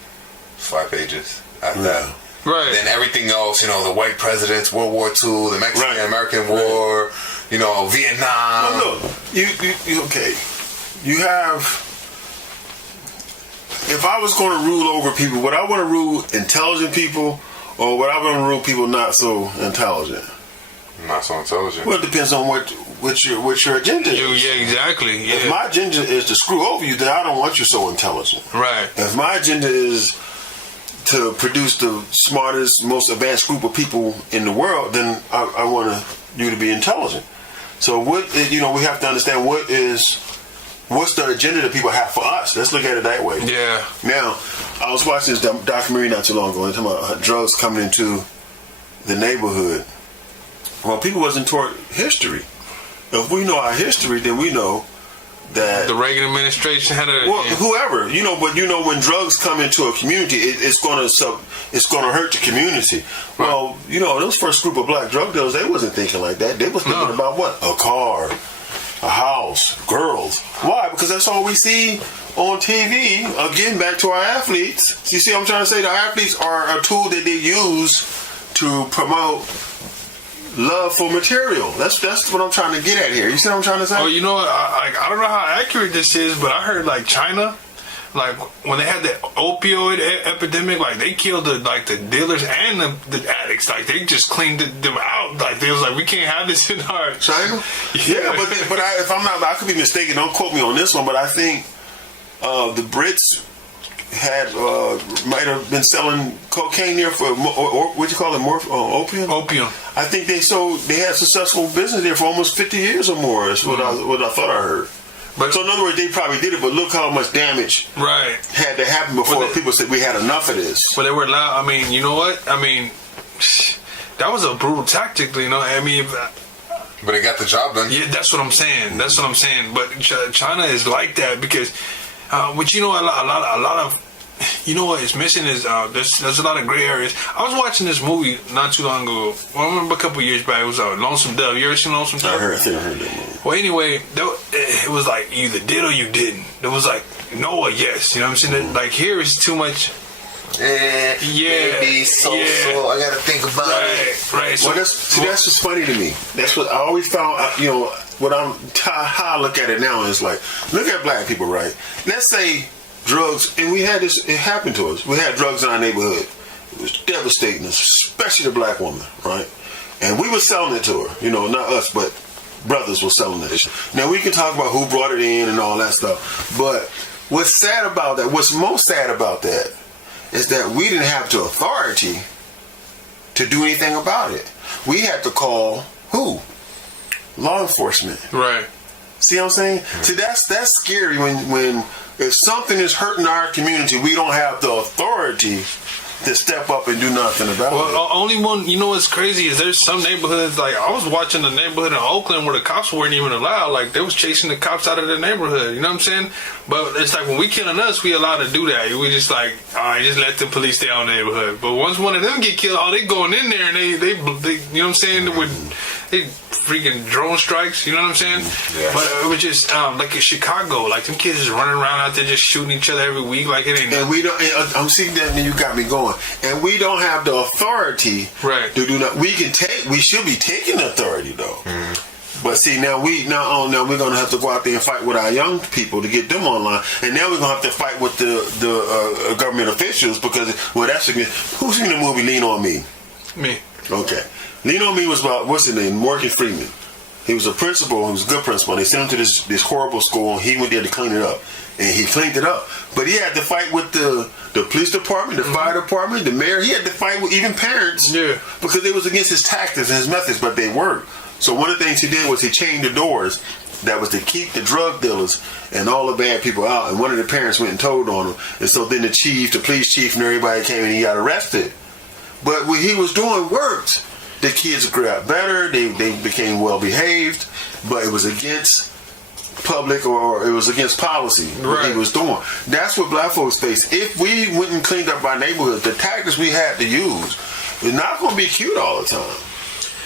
5 pages after that. Right. Then everything else, you know, the white presidents, World War II, the Mexican-American War, you know, Vietnam. Well, look, you okay. You have, if I was going to rule over people, would I want to rule intelligent people or would I want to rule people not so intelligent? Not so intelligent. Well, it depends on what your agenda is. Yeah, exactly. Yeah. If my agenda is to screw over you, then I don't want you so intelligent. Right. If my agenda is to produce the smartest, most advanced group of people in the world, then I want you to be intelligent. So we have to understand what's the agenda that people have for us. Let's look at it that way. Yeah. Now, I was watching this documentary not too long ago, talking about drugs coming into the neighborhood. Well, people wasn't taught history. If we know our history, then we know that the Reagan administration had whoever, but when drugs come into a community, it's going to hurt the community. Right. Well, those first group of black drug dealers, they wasn't thinking like that. They was thinking about what? A car, a house, girls. Why? Because that's all we see on TV. Again, back to our athletes. You see what I'm trying to say? The athletes are a tool that they use to promote love for material. That's what I'm trying to get at here. You see what I'm trying to say? Oh, you know what? I don't know how accurate this is, but I heard like China, like when they had the opioid epidemic, like they killed the dealers and the addicts. Like they just cleaned them out. Like they was like, we can't have this in our China. Yeah, but if I'm not, I could be mistaken. Don't quote me on this one, but I think the Brits might have been selling cocaine there for what you call it, opium. Opium. I think they had successful business there for almost 50 years or more. Is what I thought I heard. But so in other words, they probably did it, but look how much damage had to happen before people said we had enough of this. But they were allowed. I mean, you know what? I mean, that was a brutal tactic. You know, I mean. But it got the job done. Yeah, that's what I'm saying. That's what I'm saying. But China is like that because. But a lot of, what is missing is there's a lot of gray areas. I was watching this movie not too long ago. Well, I remember a couple years back. It was Lonesome Dove. You ever seen Lonesome Dove? I think I heard that movie. Well, anyway, it was like you either did or you didn't. It was like no or yes. You know what I'm saying? Like here is too much. Maybe so. I gotta think about it. Right. So, well, that's just funny to me. That's what I always found. How I look at it now is like, look at black people, right? Let's say drugs, and we had this. It happened to us. We had drugs in our neighborhood. It was devastating, especially the black woman, right? And we were selling it to her. Not us, but brothers were selling it. Now we can talk about who brought it in and all that stuff, but what's sad about that? What's most sad about that? Is that we didn't have the authority to do anything about it. We had to call who? Law enforcement. Right. See what I'm saying? See, that's scary when if something is hurting our community, we don't have the authority to step up and do nothing about it. Well, only one, what's crazy is there's some neighborhoods, like I was watching the neighborhood in Oakland where the cops weren't even allowed. Like they was chasing the cops out of the neighborhood. You know what I'm saying? But it's like when we killing us, we allowed to do that. We just like, all right, just let the police stay on the neighborhood. But once one of them get killed, they going in there and they you know what I'm saying? They freaking drone strikes. You know what I'm saying? Yeah. But it was just like in Chicago, like them kids is running around out there just shooting each other every week, like it ain't. And we don't. I'm seeing that, and you got me going. And we don't have the authority, right? To do that. We can take. We should be taking the authority though. But see, now we're gonna have to go out there and fight with our young people to get them online, and now we're gonna have to fight with the government officials because that's again. Who's seen the movie Lean on Me? Me. Okay, Lean on Me was about what's his name? Morgan Freeman. He was a principal. He was a good principal. They sent him to this horrible school, and he went there to clean it up, and he cleaned it up. But he had to fight with the police department, the fire department, the mayor. He had to fight with even parents, because they was against his tactics and his methods, but they worked. So one of the things he did was he chained the doors. That was to keep the drug dealers and all the bad people out. And one of the parents went and told on him. And so then the police chief, and everybody came and he got arrested. But what he was doing worked. The kids grew out better. They became well behaved. But it was against public or it was against policy. What he was doing. That's what black folks face. If we went and cleaned up our neighborhoods, the tactics we had to use, it's not going to be cute all the time.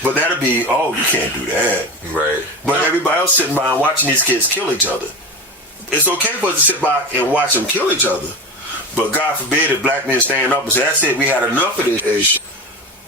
But that'll be, you can't do that. Right. But everybody else sitting by and watching these kids kill each other. It's okay for us to sit back and watch them kill each other. But God forbid if black men stand up and say, that's it, we had enough of this.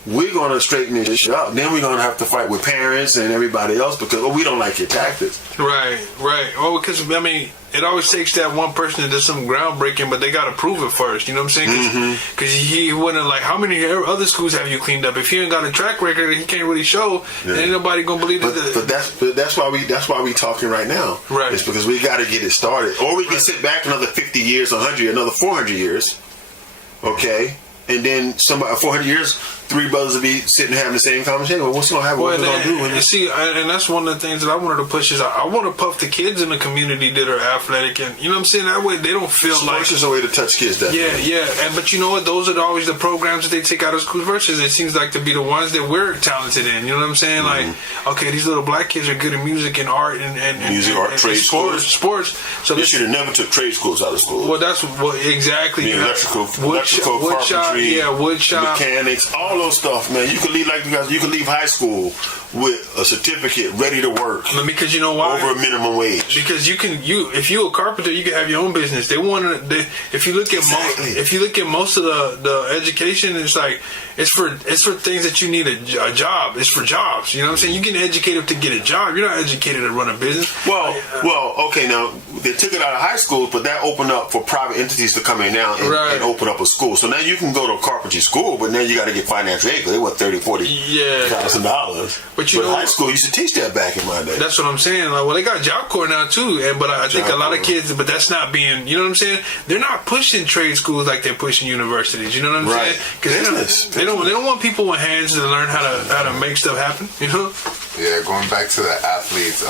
We're going to straighten this shit up. Then we're going to have to fight with parents and everybody else because we don't like your tactics. Right. Well, because, I mean, it always takes that one person to do some groundbreaking, but they got to prove it first. You know what I'm saying? Because he wouldn't, like, how many other schools have you cleaned up? If he ain't got a track record, he can't really show. Ain't nobody going to believe it. But that's why we talking right now. Right. It's because we got to get it started. Or we can sit back another 50 years, 100, another 400 years. Okay? And then 400 years, three brothers will be sitting having the same conversation. Well, what's going to happen? What we going to do? And see, and that's one of the things that I wanted to push is I want to puff the kids in the community that are athletic, and you know what I'm saying. That way they don't feel like sports is a way to touch kids. Definitely. Yeah. But you know what? Those are always the programs that they take out of schools versus it seems like to be the ones that we're talented in. You know what I'm saying? Like, okay, these little black kids are good at music and art and music, art, trade schools. Sports. So they should have never took trade schools out of school. Well, that's exactly. The electrical carpentry, woodshop, mechanics, all those stuff, man. You could leave high school with a certificate ready to work. Because you know why? Over a minimum wage. Because if you're a carpenter, you can have your own business. If you look at most of the education, it's like it's for things that you need a job. It's for jobs. You know what I'm saying? You get educated to get a job. You're not educated to run a business. Well, okay. Now they took it out of high school, but that opened up for private entities to come in now and open up a school. So now you can go to a carpentry school, but now you got to get financial aid because they want $30,000-$40,000. But high school used to teach that back in my day. That's what I'm saying. Like, well, they got Job Corps now too, but I think a lot of kids, but that's not being. You know what I'm saying? They're not pushing trade schools like they're pushing universities. You know what I'm saying? Because they don't want people with hands to learn how to make stuff happen. You know? Yeah, going back to the athletes,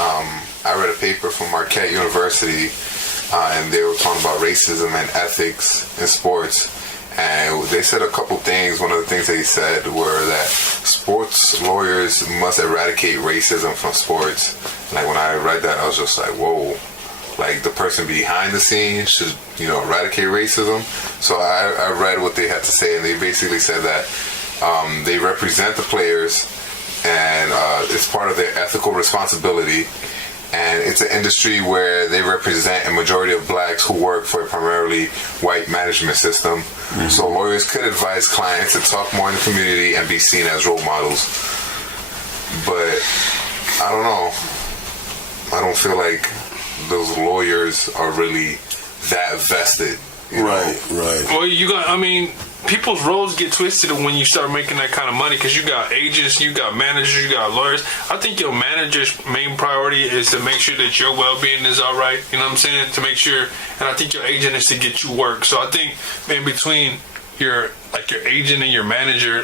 I read a paper from Marquette University, and they were talking about racism and ethics in sports. And they said a couple things. One of the things they said were that sports lawyers must eradicate racism from sports. Like when I read that, I was just like, whoa. Like the person behind the scenes should, eradicate racism. So I read what they had to say, and they basically said that they represent the players, and it's part of their ethical responsibility. And it's an industry where they represent a majority of blacks who work for a primarily white management system. Mm-hmm. So lawyers could advise clients to talk more in the community and be seen as role models. But I don't know. I don't feel like those lawyers are really that vested. Right. Well, people's roles get twisted when you start making that kind of money because you got agents, you got managers, you got lawyers. I think your manager's main priority is to make sure that your well-being is all right. You know what I'm saying? To make sure, and I think your agent is to get you work. So I think in between your agent and your manager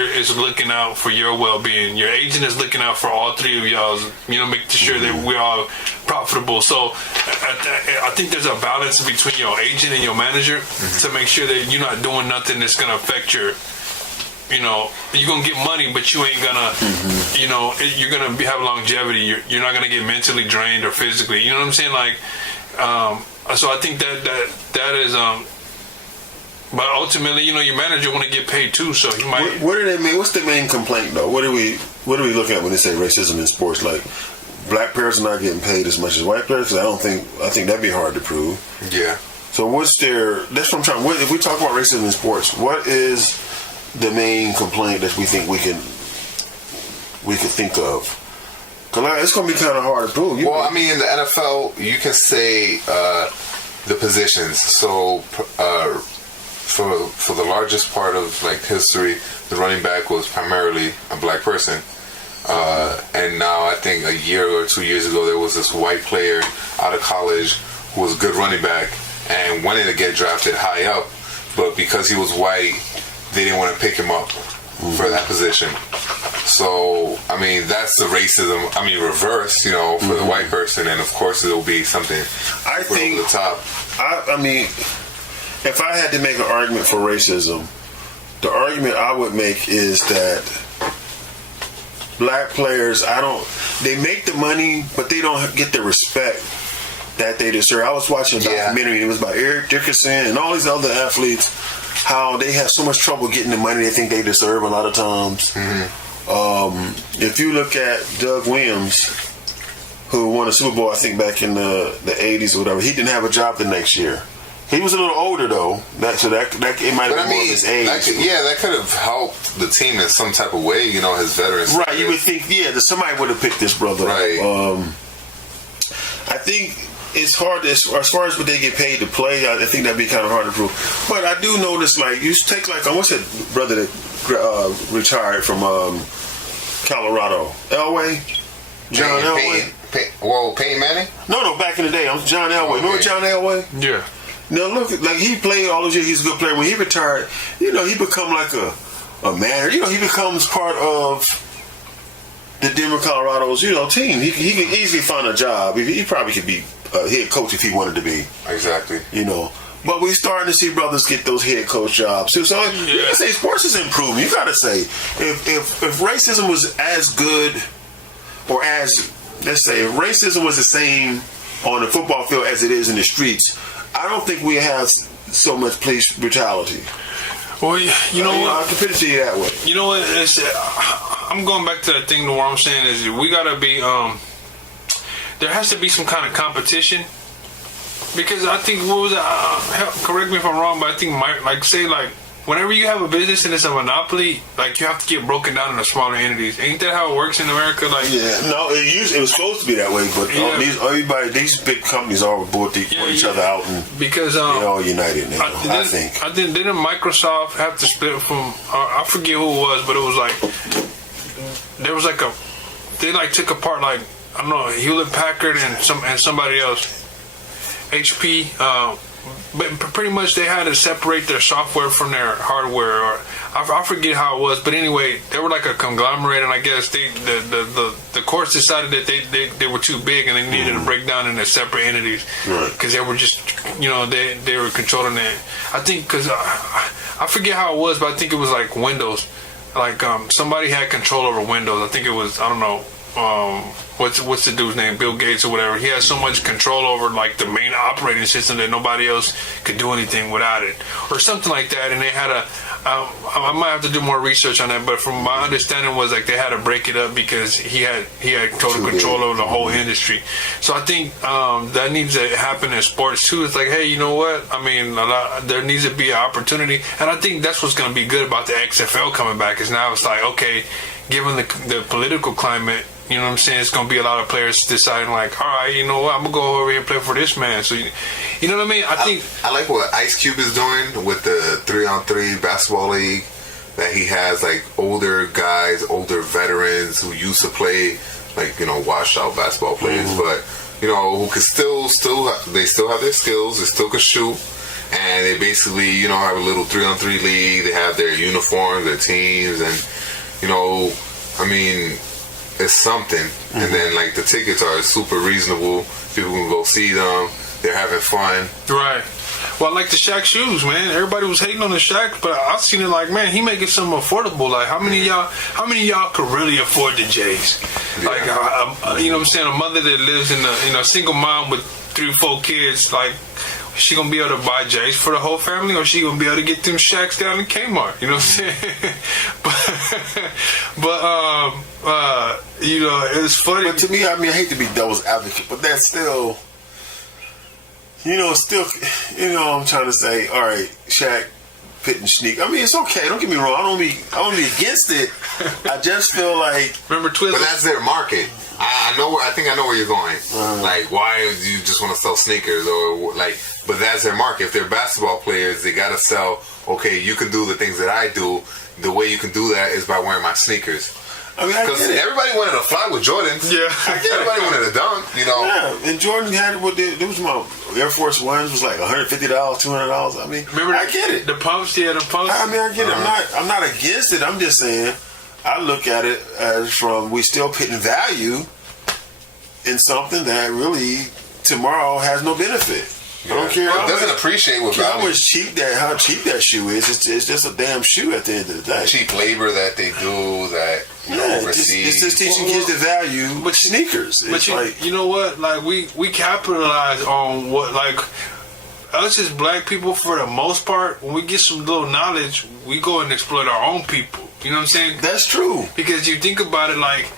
is looking out for your well-being. Your agent is looking out for all three of y'all's, making sure that we're all profitable. So I think there's a balance between your agent and your manager to make sure that you're not doing nothing that's going to affect your, you're going to get money, but you ain't going to, you're going to have longevity. You're not going to get mentally drained or physically. You know what I'm saying? Like, so I think that is, but ultimately, your manager want to get paid too, so he might. What do they mean? What's the main complaint though? What do we? what do we look at when they say racism in sports? Like, black players are not getting paid as much as white players. 'Cause I think that'd be hard to prove. Yeah. So that's what I'm trying. If we talk about racism in sports, what is the main complaint that we think we could think of? Because it's going to be kind of hard to prove. Well, I mean, in the NFL, you can say the positions. So for the largest part of like history, the running back was primarily a black person. And now I think a year or 2 years ago, there was this white player out of college who was a good running back and wanted to get drafted high up, but because he was white, they didn't want to pick him up for that position. So, I mean, that's the racism. I mean, reverse, for the white person, and of course, it'll be something I think over the top. I mean, if I had to make an argument for racism, the argument I would make is that black players, they make the money, but they don't get the respect that they deserve. I was watching a documentary, it was about Eric Dickerson and all these other athletes, how they have so much trouble getting the money they think they deserve a lot of times. If you look at Doug Williams, who won a Super Bowl, I think back in the 80s or whatever, he didn't have a job the next year. He was a little older though, it might have been more of his age. That could have helped the team in some type of way, his veterans. Right, you would think, that somebody would have picked this brother. Right. I think it's hard as far as what they get paid to play. I think that'd be kind of hard to prove. But I do notice, like, you take what's that brother that retired from Colorado, Elway, John Elway. Peyton Manning? No, back in the day, I'm John Elway. Okay. Remember John Elway? Yeah. Now look, like he played all those years. He's a good player. When he retired, he become like a man. He becomes part of the Denver Colorado's team. He can easily find a job. He probably could be a head coach if he wanted to be. Exactly. But we're starting to see brothers get those head coach jobs. So you can say sports is improving. You got to say if racism was as good, or as, let's say, if racism was the same on the football field as it is in the streets, I don't think we have so much police brutality. Well, what? I can put it to you that way. You know what? I'm going back to that thing where I'm saying is we gotta be. There has to be some kind of competition, because I think correct me if I'm wrong, but I think whenever you have a business and it's a monopoly, like you have to get broken down into smaller entities. Ain't that how it works in America? Like, it was supposed to be that way, but these big companies all bought each other out, and because they're all united now. I think. Didn't Microsoft have to split from? I forget who it was, but it was like there was they took apart I don't know, Hewlett Packard and somebody else, HP. But pretty much they had to separate their software from their hardware, or I forget how it was. But anyway, they were like a conglomerate, and I guess the courts decided that they were too big and they needed to break down into separate entities, because they were just they were controlling it. I think because I forget how it was, but I think it was like Windows, somebody had control over Windows. I think it was, I don't know. What's the dude's name? Bill Gates or whatever. He had so much control over the main operating system that nobody else could do anything without it, or something like that. And they had I might have to do more research on that, but from my understanding was they had to break it up because he had total control over the whole industry. So I think that needs to happen in sports too. It's like, hey, you know what? I mean, there needs to be an opportunity, and I think that's what's going to be good about the XFL coming back. Is now it's like, okay, given the political climate, you know what I'm saying, it's going to be a lot of players deciding all right, you know what, I'm going to go over here and play for this man. So, you know what I mean? I like what Ice Cube is doing with the 3-on-3 basketball league, that he has older guys, older veterans who used to play, washed out basketball players, but, who could still have their skills, they still could shoot, and they basically, have a little 3-on-3 league, they have their uniforms, their teams, and, I mean, it's something. And then the tickets are super reasonable. People can go see them. They're having fun. Right. Well, I like the Shaq shoes, man. Everybody was hating on the Shaq, but I seen it man, he making something affordable. How many of y'all could really afford the J's? Yeah. You know what I'm saying? A mother that lives in a single mom with 3 or 4 kids, she gonna be able to buy J's for the whole family, or she gonna be able to get them Shaqs down in Kmart. You know what I'm saying? but you know, it's funny. But to me, I mean, I hate to be devil's advocate, but that's still, you know, I'm trying to say, all right, Shaq pitting sneak. I mean, it's okay. Don't get me wrong. I don't be against it. I just feel like, remember Twizzle? But that's their market. I think I know where you're going. Like, why do you just want to sell sneakers or like? But that's their market. If they're basketball players, they gotta sell. Okay, you can do the things that I do. The way you can do that is by wearing my sneakers. I mean, because everybody wanted to fly with Jordans. Yeah, everybody wanted to dunk. You know. Yeah, and Jordan had what there was my Air Force Ones was like $150, $200. I mean, remember I get it. The pumps, yeah, the pumps. I mean, I get it. I'm not against it. I'm just saying, I look at it as from we still putting value in something that really tomorrow has no benefit. Yeah. I don't care. It doesn't appreciate what value. How cheap that shoe is. It's just a damn shoe at the end of the day. The cheap labor that they do that overseas. It's just teaching kids the value with sneakers. But you know what? Like we capitalize on what, like, us as black people, for the most part, when we get some little knowledge, we go and exploit our own people. You know what I'm saying? That's true. Because you think about it, like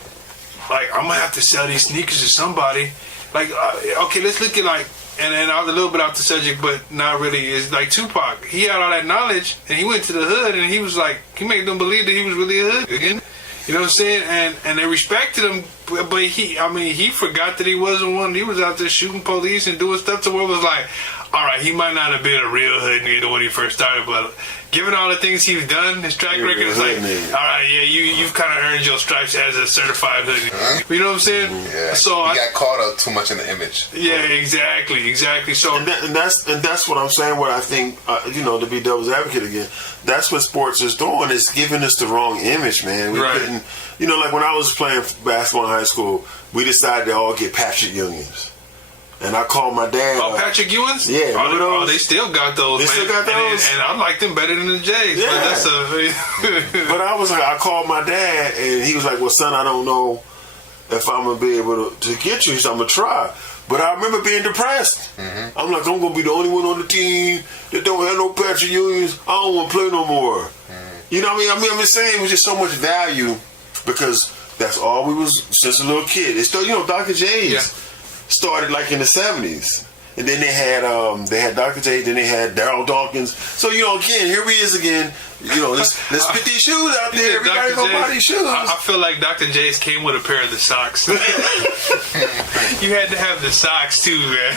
I'm gonna have to sell these sneakers to somebody. Like, okay, let's look at like, and I was a little bit off the subject, but not really. Is like Tupac. He had all that knowledge, and he went to the hood, and he was like, he made them believe that he was really a hood again. You know what I'm saying? And they respected him, but he forgot that he wasn't one. He was out there shooting police and doing stuff to where it was like, all right, he might not have been a real hood nigga when he first started, but given all the things he's done, his track record is like, all right, yeah, you've kind of earned your stripes as a certified hood nigga. You know what I'm saying? Yeah. So he got caught up too much in the image. Yeah, exactly. So and that's what I'm saying. What I think, to be devil's advocate again, that's what sports is doing. It's giving us the wrong image, man. We couldn't, like when I was playing basketball in high school, we decided to all get Patrick Ewings. And I called my dad. Oh, Patrick Ewings? Yeah. Oh, they still got those. They still got those. And I like them better than the Jays. Yeah. But I called my dad, and he was like, well, son, I don't know if I'm going to be able to get you. He said, I'm going to try. But I remember being depressed. Mm-hmm. I'm like, I'm going to be the only one on the team that don't have no Patrick Ewings. I don't want to play no more. Mm-hmm. You know what I mean? I'm just saying it was just so much value because that's all we was since a little kid. It's still, Dr. J's. Yeah. Started like in the 70s, and then they had Dr. J, then they had Daryl Dawkins. So again, here we is again. Let's put these shoes out there. Everybody go buy these shoes. I feel like Dr. J's came with a pair of the socks. You had to have the socks too, man.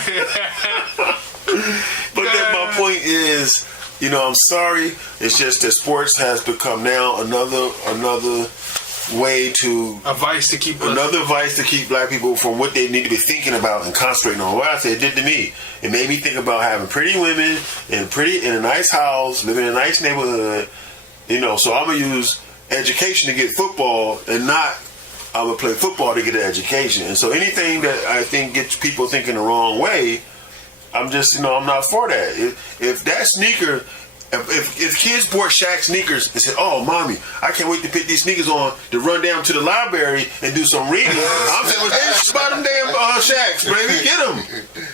But then my point is, I'm sorry. It's just that sports has become now another way to vice to keep black people from what they need to be thinking about and concentrating on. What I said it did to me, it made me think about having pretty women in a nice house, living in a nice neighborhood. So I'm gonna use education to get football, and not I'm gonna play football to get an education. And so anything that I think gets people thinking the wrong way, I'm just I'm not for that. If that sneaker. If kids bought Shaq sneakers and said, "Oh, mommy, I can't wait to put these sneakers on to run down to the library and do some reading," I'm saying, "Well, they buy them damn Shaqs, baby, get them."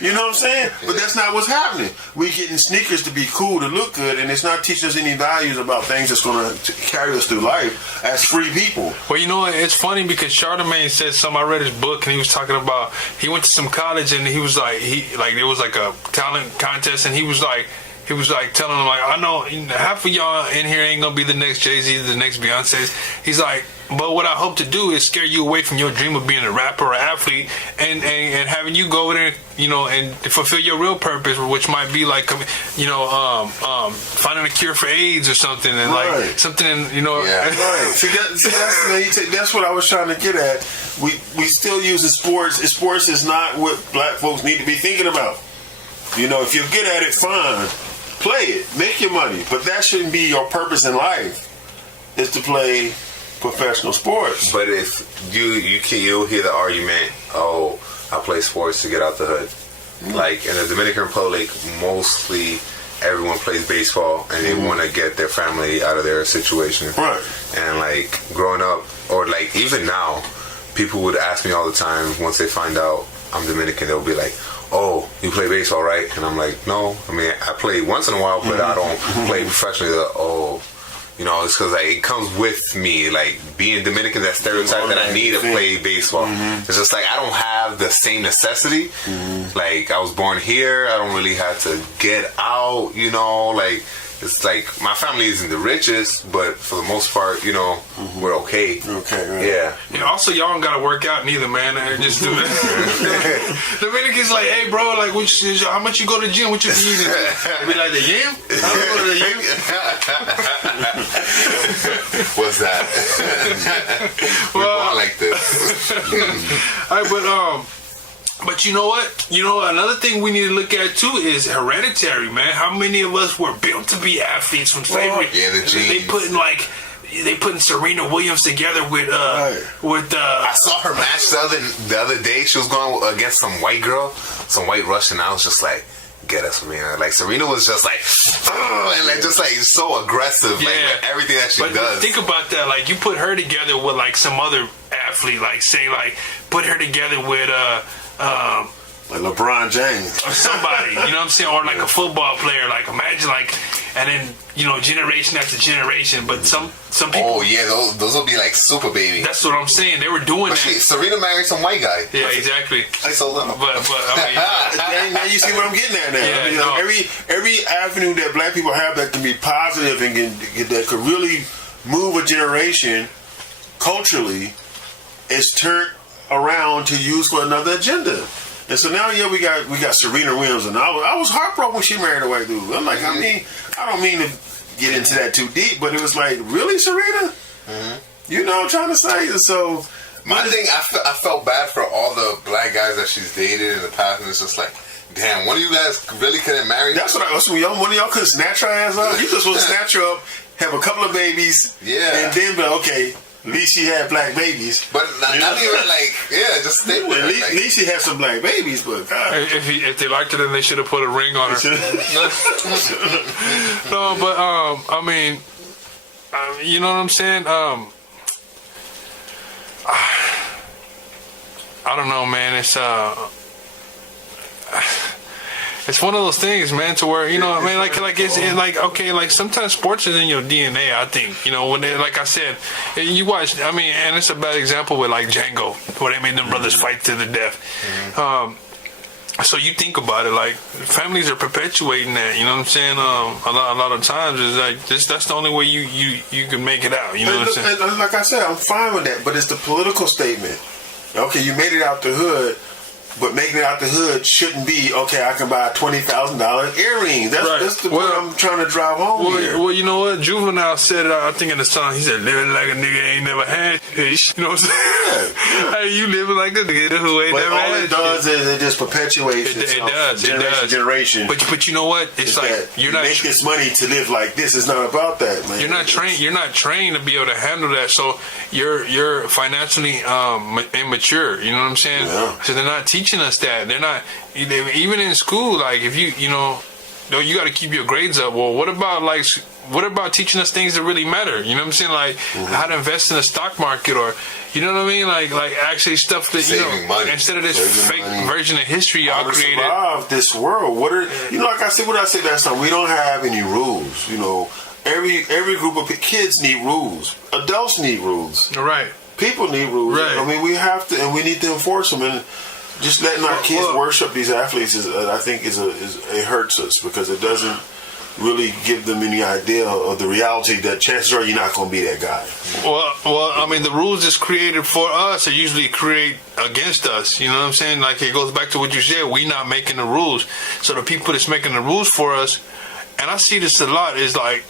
You know what I'm saying? But that's not what's happening. We getting sneakers to be cool, to look good, and it's not teaching us any values about things that's going to carry us through life as free people. Well, it's funny because Charlemagne said something. I read his book, and he was talking about he went to some college, and he was like, there was like a talent contest, and he was like telling them, like, I know half of y'all in here ain't gonna be the next Jay-Z, the next Beyonce's. He's like, but what I hope to do is scare you away from your dream of being a rapper or athlete, and having you go over there, and fulfill your real purpose, which might be like, finding a cure for AIDS or something, and like something, Right. See, that's what I was trying to get at. We still using sports. Sports is not what black folks need to be thinking about. If you're good at it, fine. Play it, make your money, but that shouldn't be your purpose in life. Is to play professional sports. But if you'll hear the argument, "Oh, I play sports to get out the hood." Mm-hmm. Like in the Dominican Republic, mostly everyone plays baseball and they want to get their family out of their situation. Right. And like growing up, or like even now, people would ask me all the time once they find out I'm Dominican, they'll be like, oh, you play baseball, right? And I'm like, no. I mean, I play once in a while, but I don't play professionally. They're like, oh, you know, it's because like, it comes with me. Like, being Dominican, that stereotype that I need to play baseball. It's just like, I don't have the same necessity. Like, I was born here. I don't really have to get out, you know, like, it's like my family isn't the richest, but for the most part, you know, we're okay. Okay, right. Yeah. And also, y'all don't gotta work out neither, man. Just do it. Dominicans like, hey, bro, like, how much you go to the gym? What you eating? They be like, the gym? I don't go to the gym. What's that? We're born like this. All right, but you know what? You know, another thing we need to look at too is hereditary, man. How many of us were built to be athletes from slavery? Yeah, the genes. They putting Serena Williams together with I saw her match the other day. She was going against some white girl, some white Russian. I was just like, get us, Serena. Like, Serena was just like, and like just like so aggressive, like with everything that she does. Think about that. Like, you put her together with like some other athlete, like say like put her together with like LeBron James or somebody, you know what I'm saying, or like a football player. Like, imagine like, and then you know, generation after generation. But some people. Oh yeah, those will be like super babies. That's what I'm saying. They were doing that. Serena married some white guy. Yeah, exactly. I sold them. But I mean, now you see what I'm getting at now. Yeah, You know, every avenue that black people have that can be positive and that could really move a generation culturally is turned around to use for another agenda. And so now, we got Serena Williams, and I was heartbroken when she married a white dude. I'm like, I don't mean to get into that too deep, but it was like, really, Serena? You know what I'm trying to say? So my thing, I felt bad for all the black guys that she's dated in the past, and it's just like, damn, one of you guys really couldn't marry her? That's what one of y'all couldn't snatch her ass up? You just supposed to snatch her up, have a couple of babies, and then be like, okay, at least she had black babies. But not even like, just stay with her. At least she had some black babies, but God. If they liked her, then they should have put a ring on her. No, but I mean, you know what I'm saying? I don't know, man. It's one of those things, man, to where, you know, I mean, like it's like, okay, like sometimes sports is in your DNA, I think, you know, when they, like I said, you watch, I mean, and it's a bad example with like Django, where they made them brothers fight to the death. So you think about it, like families are perpetuating that, you know what I'm saying? A lot of times it's like that's the only way you can make it out, you know what I'm saying? And like I said, I'm fine with that, but it's the political statement. Okay, you made it out the hood. But making it out the hood shouldn't be, okay, I can buy $20,000 earrings. That's the point I'm trying to drive home here. Well, you know what? Juvenile said it, I think in the song, he said, living like a nigga ain't never had shit. You know what I'm saying? Hey, you living like a nigga who ain't never had shit. But all it does is it just perpetuates generation. But you know what? It's like, you make this money to live like this. It's not about that, man. You're not trained to be able to handle that. So you're financially immature. You know what I'm saying? Yeah. So they're not teaching us that. They're not even in school. Like, if you got to keep your grades up. Well, what about teaching us things that really matter? You know what I'm saying? Like how to invest in the stock market, or you know what I mean? Like actually stuff that saving money. Instead of this fake version of history y'all created. Survive this world. Like I said, what I said last time, we don't have any rules. You know, every group of kids need rules. Adults need rules. Right. People need rules. Right. I mean, we have to, and we need to enforce them. And just letting our kids worship these athletes I think it hurts us, because it doesn't really give them any idea of the reality that chances are you're not going to be that guy. Well, I mean, the rules is created for us are usually create against us. You know what I'm saying? Like, it goes back to what you said. We not making the rules. So the people that's making the rules for us, and I see this a lot, is like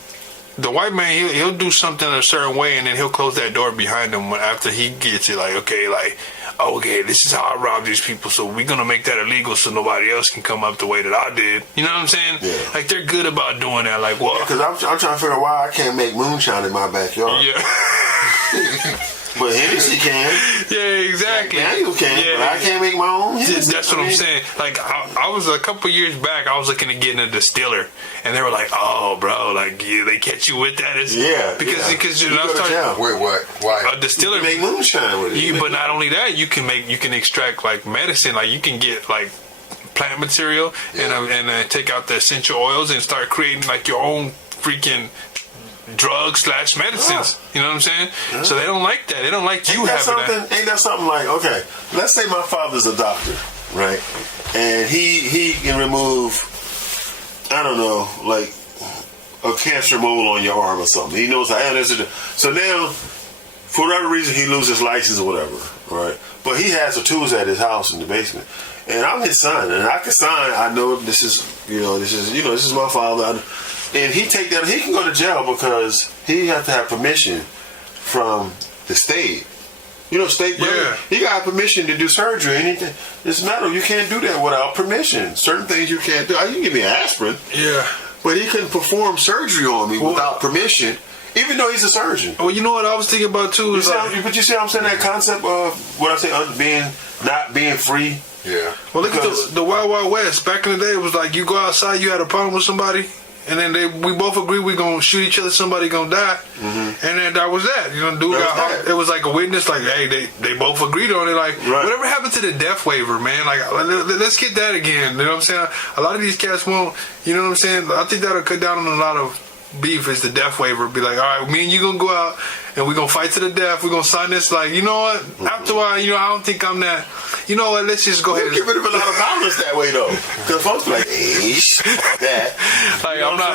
the white man, he'll do something a certain way, and then he'll close that door behind him after he gets it. Like, okay, this is how I rob these people, so we're going to make that illegal so nobody else can come up the way that I did. You know what I'm saying? Yeah. Like, they're good about doing that. Like, well, because I'm trying to figure out why I can't make moonshine in my backyard. Yeah. But Hennessy can. Yeah, exactly. Daniel can, but I can't make my own Hennessy. That's what I'm saying. Like, I was a couple years back, I was looking at getting a distiller, and they were like, "Oh, bro, like, yeah, they catch you with that." Because you know, wait, what? Why? A distiller you make moonshine with it. But not only that, you can extract like medicine. Like, you can get like plant material and take out the essential oils and start creating like your own freaking drugs / medicines. You know what I'm saying? So they don't like that. They don't like you having that. Ain't that something like, okay, let's say my father's a doctor, right? And he can remove, I don't know, like a cancer mole on your arm or something. He knows how. So now, for whatever reason, he loses his license or whatever, right? But he has the tools at his house in the basement. And I'm his son, and I can sign. I know this is my father. And he can go to jail because he has to have permission from the state. You know, state. Yeah. He got permission to do surgery. Anything. It's metal. You can't do that without permission. Certain things you can't do. You can give me an aspirin. Yeah. But he couldn't perform surgery on me without permission, even though he's a surgeon. Well, you know what I was thinking about too is but you see what I'm saying? That concept of what I say, not being free. Yeah. Well, look at the Wild Wild West. Back in the day, it was like you go outside, you had a problem with somebody, and then we both agree we're gonna shoot each other. Somebody gonna die, and then that was that. You know, dude got. It was like a witness. Like, hey, they both agreed on it. Like, whatever happened to the death waiver, man? Like, let's get that again. You know what I'm saying? A lot of these cats won't. You know what I'm saying? I think that'll cut down on a lot of beef. Is the death waiver? Be like, all right, me and you gonna go out and we're gonna fight to the death. We're gonna sign this. Like, you know what? After a while, I don't think I'm that. You know what? Let's just go ahead and give it a lot of balance that way, though. Because folks be like, that. Like, I'm not.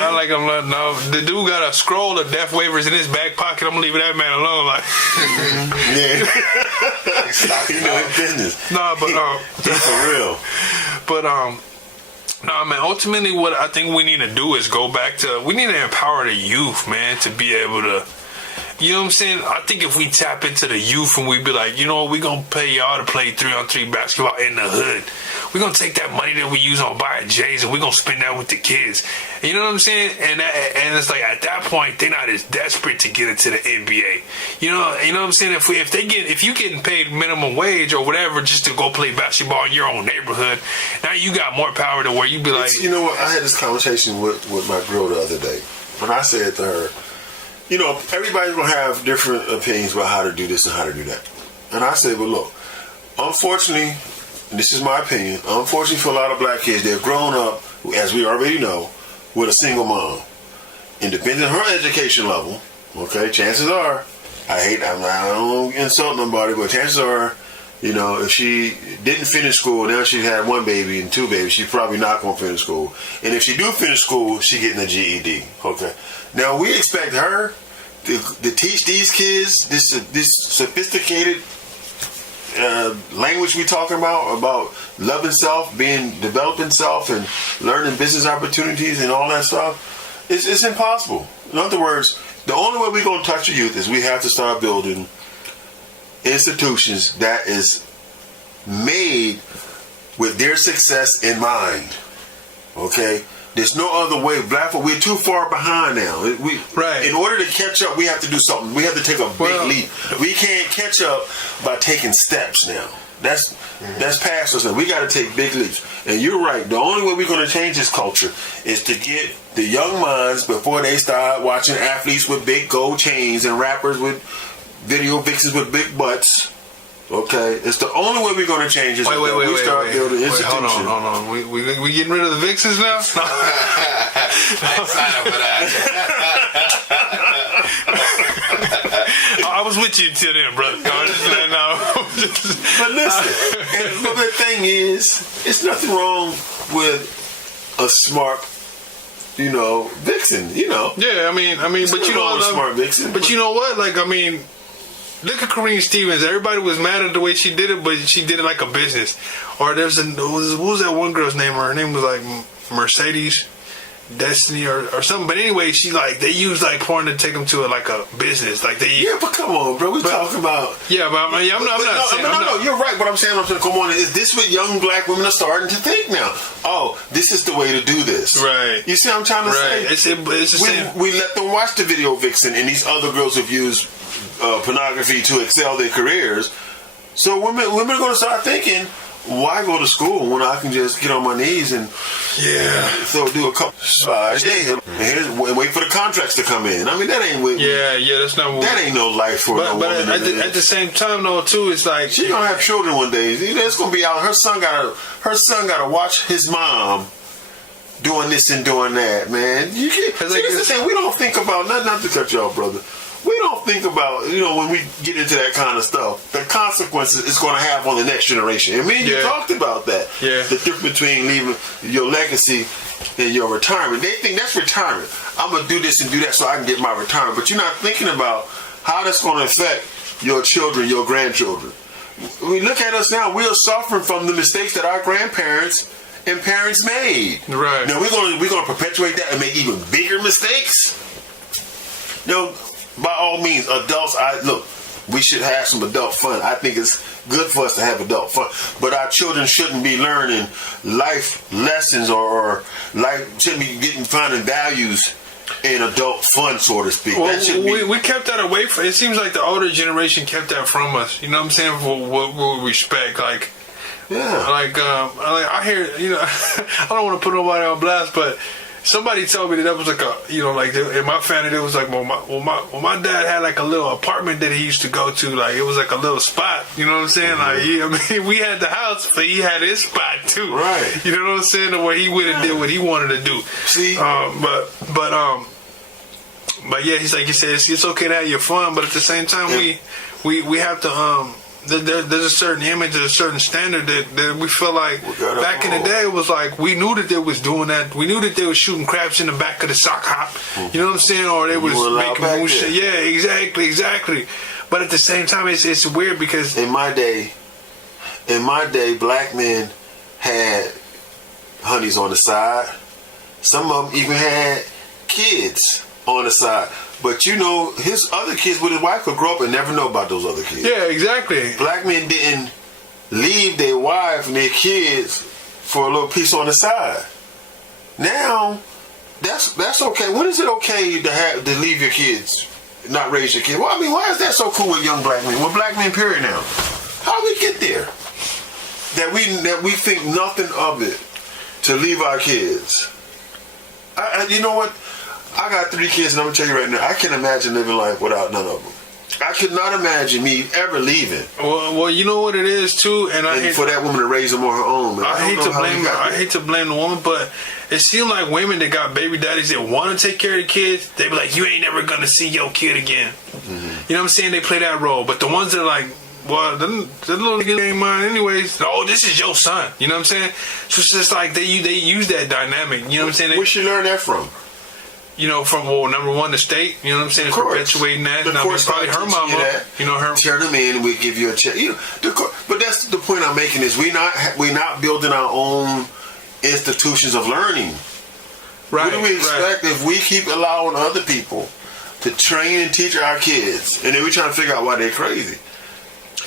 No, the dude got a scroll of death waivers in his back pocket. I'm leaving that man alone. Like, you know his business. Nah, but he's for real. But no, man, ultimately what I think we need to do is go back to, we need to empower the youth, man, to be able to, you know what I'm saying? I think if we tap into the youth and we be like, you know what, we're going to pay y'all to play 3-on-3 basketball in the hood. We're going to take that money that we use on buying J's and we're going to spend that with the kids. You know what I'm saying? And it's like, at that point, they're not as desperate to get into the NBA. You know what I'm saying? If you getting paid minimum wage or whatever just to go play basketball in your own neighborhood, now you got more power to where you be like... You know what? I had this conversation with my girl the other day. When I said to her, you know, everybody's going to have different opinions about how to do this and how to do that. And I said, well, look, unfortunately, and this is my opinion, unfortunately for a lot of black kids, they've grown up, as we already know, with a single mom. Independent of her education level, okay, chances are, I don't insult nobody, but chances are, you know, if she didn't finish school, now she had 1 baby and 2 babies, she's probably not going to finish school. And if she do finish school, she getting a GED, okay. Now, we expect her to teach these kids this sophisticated language we talking about loving self, developing self, and learning business opportunities and all that stuff. It's impossible. In other words, the only way we're going to touch the youth is we have to start building institutions that is made with their success in mind. Okay? There's no other way. Blackfoot, we're too far behind now. In order to catch up, we have to do something. We have to take a big leap. We can't catch up by taking steps now. That's past us now. We got to take big leaps. And you're right. The only way we're going to change this culture is to get the young minds, before they start watching athletes with big gold chains and rappers with video vixens with big butts. Okay, it's the only way we're going to change this. Wait, building institutions. Hold on. We getting rid of the vixens now? I sign up for that. I was with you until then, brother. But listen, but the thing is, it's nothing wrong with a smart, vixen. Yeah, I mean, but you know, smart vixen. But you know what? Like, I mean. Look at Kareem Stevens. Everybody was mad at the way she did it, but she did it like a business. Or what was that one girl's name? Her name was like Mercedes. Destiny or something. But anyway, they use like porn to take them to a business. Like they. Yeah, but come on, bro. We're talking about. Yeah, but I'm not saying. No, you're right. What I'm saying, come on. Is this what young black women are starting to think now? Oh, this is the way to do this. Right. You see what I'm trying to say? It's the same. We let them watch the video vixen, and these other girls have used pornography to excel their careers. So women are going to start thinking, why go to school when I can just get on my knees and do a couple slides and wait for the contracts to come in? I mean, that ain't that's not what, that ain't no life for no woman. But at the same time, though, too, it's like she's gonna have children one day. It's gonna be out. Her son gotta watch his mom doing this and doing that. Man, you can't. This is the thing. We don't think about not to cut you off, brother. We don't think about, when we get into that kind of stuff, the consequences it's going to have on the next generation. And me and you talked about that. Yeah. The difference between leaving your legacy and your retirement. They think that's retirement. I'm going to do this and do that so I can get my retirement. But you're not thinking about how that's going to affect your children, your grandchildren. We look at us now, we are suffering from the mistakes that our grandparents and parents made. Right. Now we're going to perpetuate that and make even bigger mistakes. By all means, adults, we should have some adult fun. I think it's good for us to have adult fun. But our children shouldn't be learning life lessons or shouldn't be finding values in adult fun, so to speak. Well, we kept that away from. It seems like the older generation kept that from us. You know what I'm saying? For what we respect, I hear. I don't want to put nobody on blast, but somebody told me that was in my family, it was like, my dad had like a little apartment that he used to go to, like it was like a little spot, you know what I'm saying? Mm-hmm. We had the house, but he had his spot too. Right. You know what I'm saying? Where he went and did what he wanted to do. See? But yeah, he said, it's okay to have your fun, but at the same time, we have to, there's a certain image, there's a certain standard that we feel like back in the day it was like we knew that they was doing that. We knew that they was shooting craps in the back of the sock hop. Mm-hmm. You know what I'm saying? Or they was making moonshine. Yeah, exactly. But at the same time, it's weird because in my day, black men had honeys on the side. Some of them even had kids on the side. But his other kids with his wife could grow up and never know about those other kids. Yeah, exactly. Black men didn't leave their wife and their kids for a little piece on the side. Now, that's okay. When is it okay to leave your kids, not raise your kids? Well, I mean, why is that so cool with young black men? Well, black men, period. Now, how we get there? That we think nothing of it to leave our kids. You know what? I got 3 kids, and I'm going to tell you right now, I can't imagine living life without none of them. I could not imagine me ever leaving. Well, you know what it is, too? And for that woman to raise them on her own. Man. I hate to blame the woman, but it seems like women that got baby daddies that want to take care of the kids, they be like, you ain't never going to see your kid again. Mm-hmm. You know what I'm saying? They play that role. But the ones that are like, well, the little nigga ain't mine anyways. Oh, this is your son. You know what I'm saying? So it's just like they use that dynamic. You know what I'm saying? Where she learn that from? From number one, the state. You know what I'm saying? Perpetuating that. Of course, probably her mama. Her. Turn them in, and we give you a check. But that's the point I'm making is we not building our own institutions of learning. Right. What do we expect if we keep allowing other people to train and teach our kids, and then we trying to figure out why they're crazy?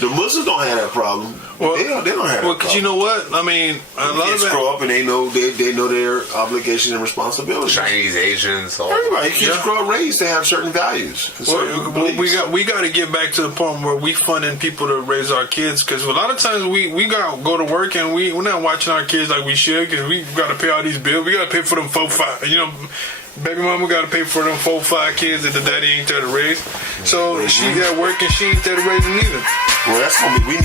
The Muslims don't have that problem. Well, they don't have that problem. Well, because you know what? I mean, a lot of kids grow up and they know their obligations and responsibilities. Chinese, Asians, everybody. Kids grow up raised to have certain values. We got to get back to the point where we funding people to raise our kids, because a lot of times we got to go to work and we're not watching our kids like we should, because we got to pay all these bills. We got to pay for them 4-5. Baby mama got to pay for them 4-5 kids that the daddy ain't there to raise. So she got work and she ain't there to raise them either. Well, that should be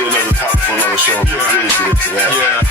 another topic for another show. Really get into that. Yeah.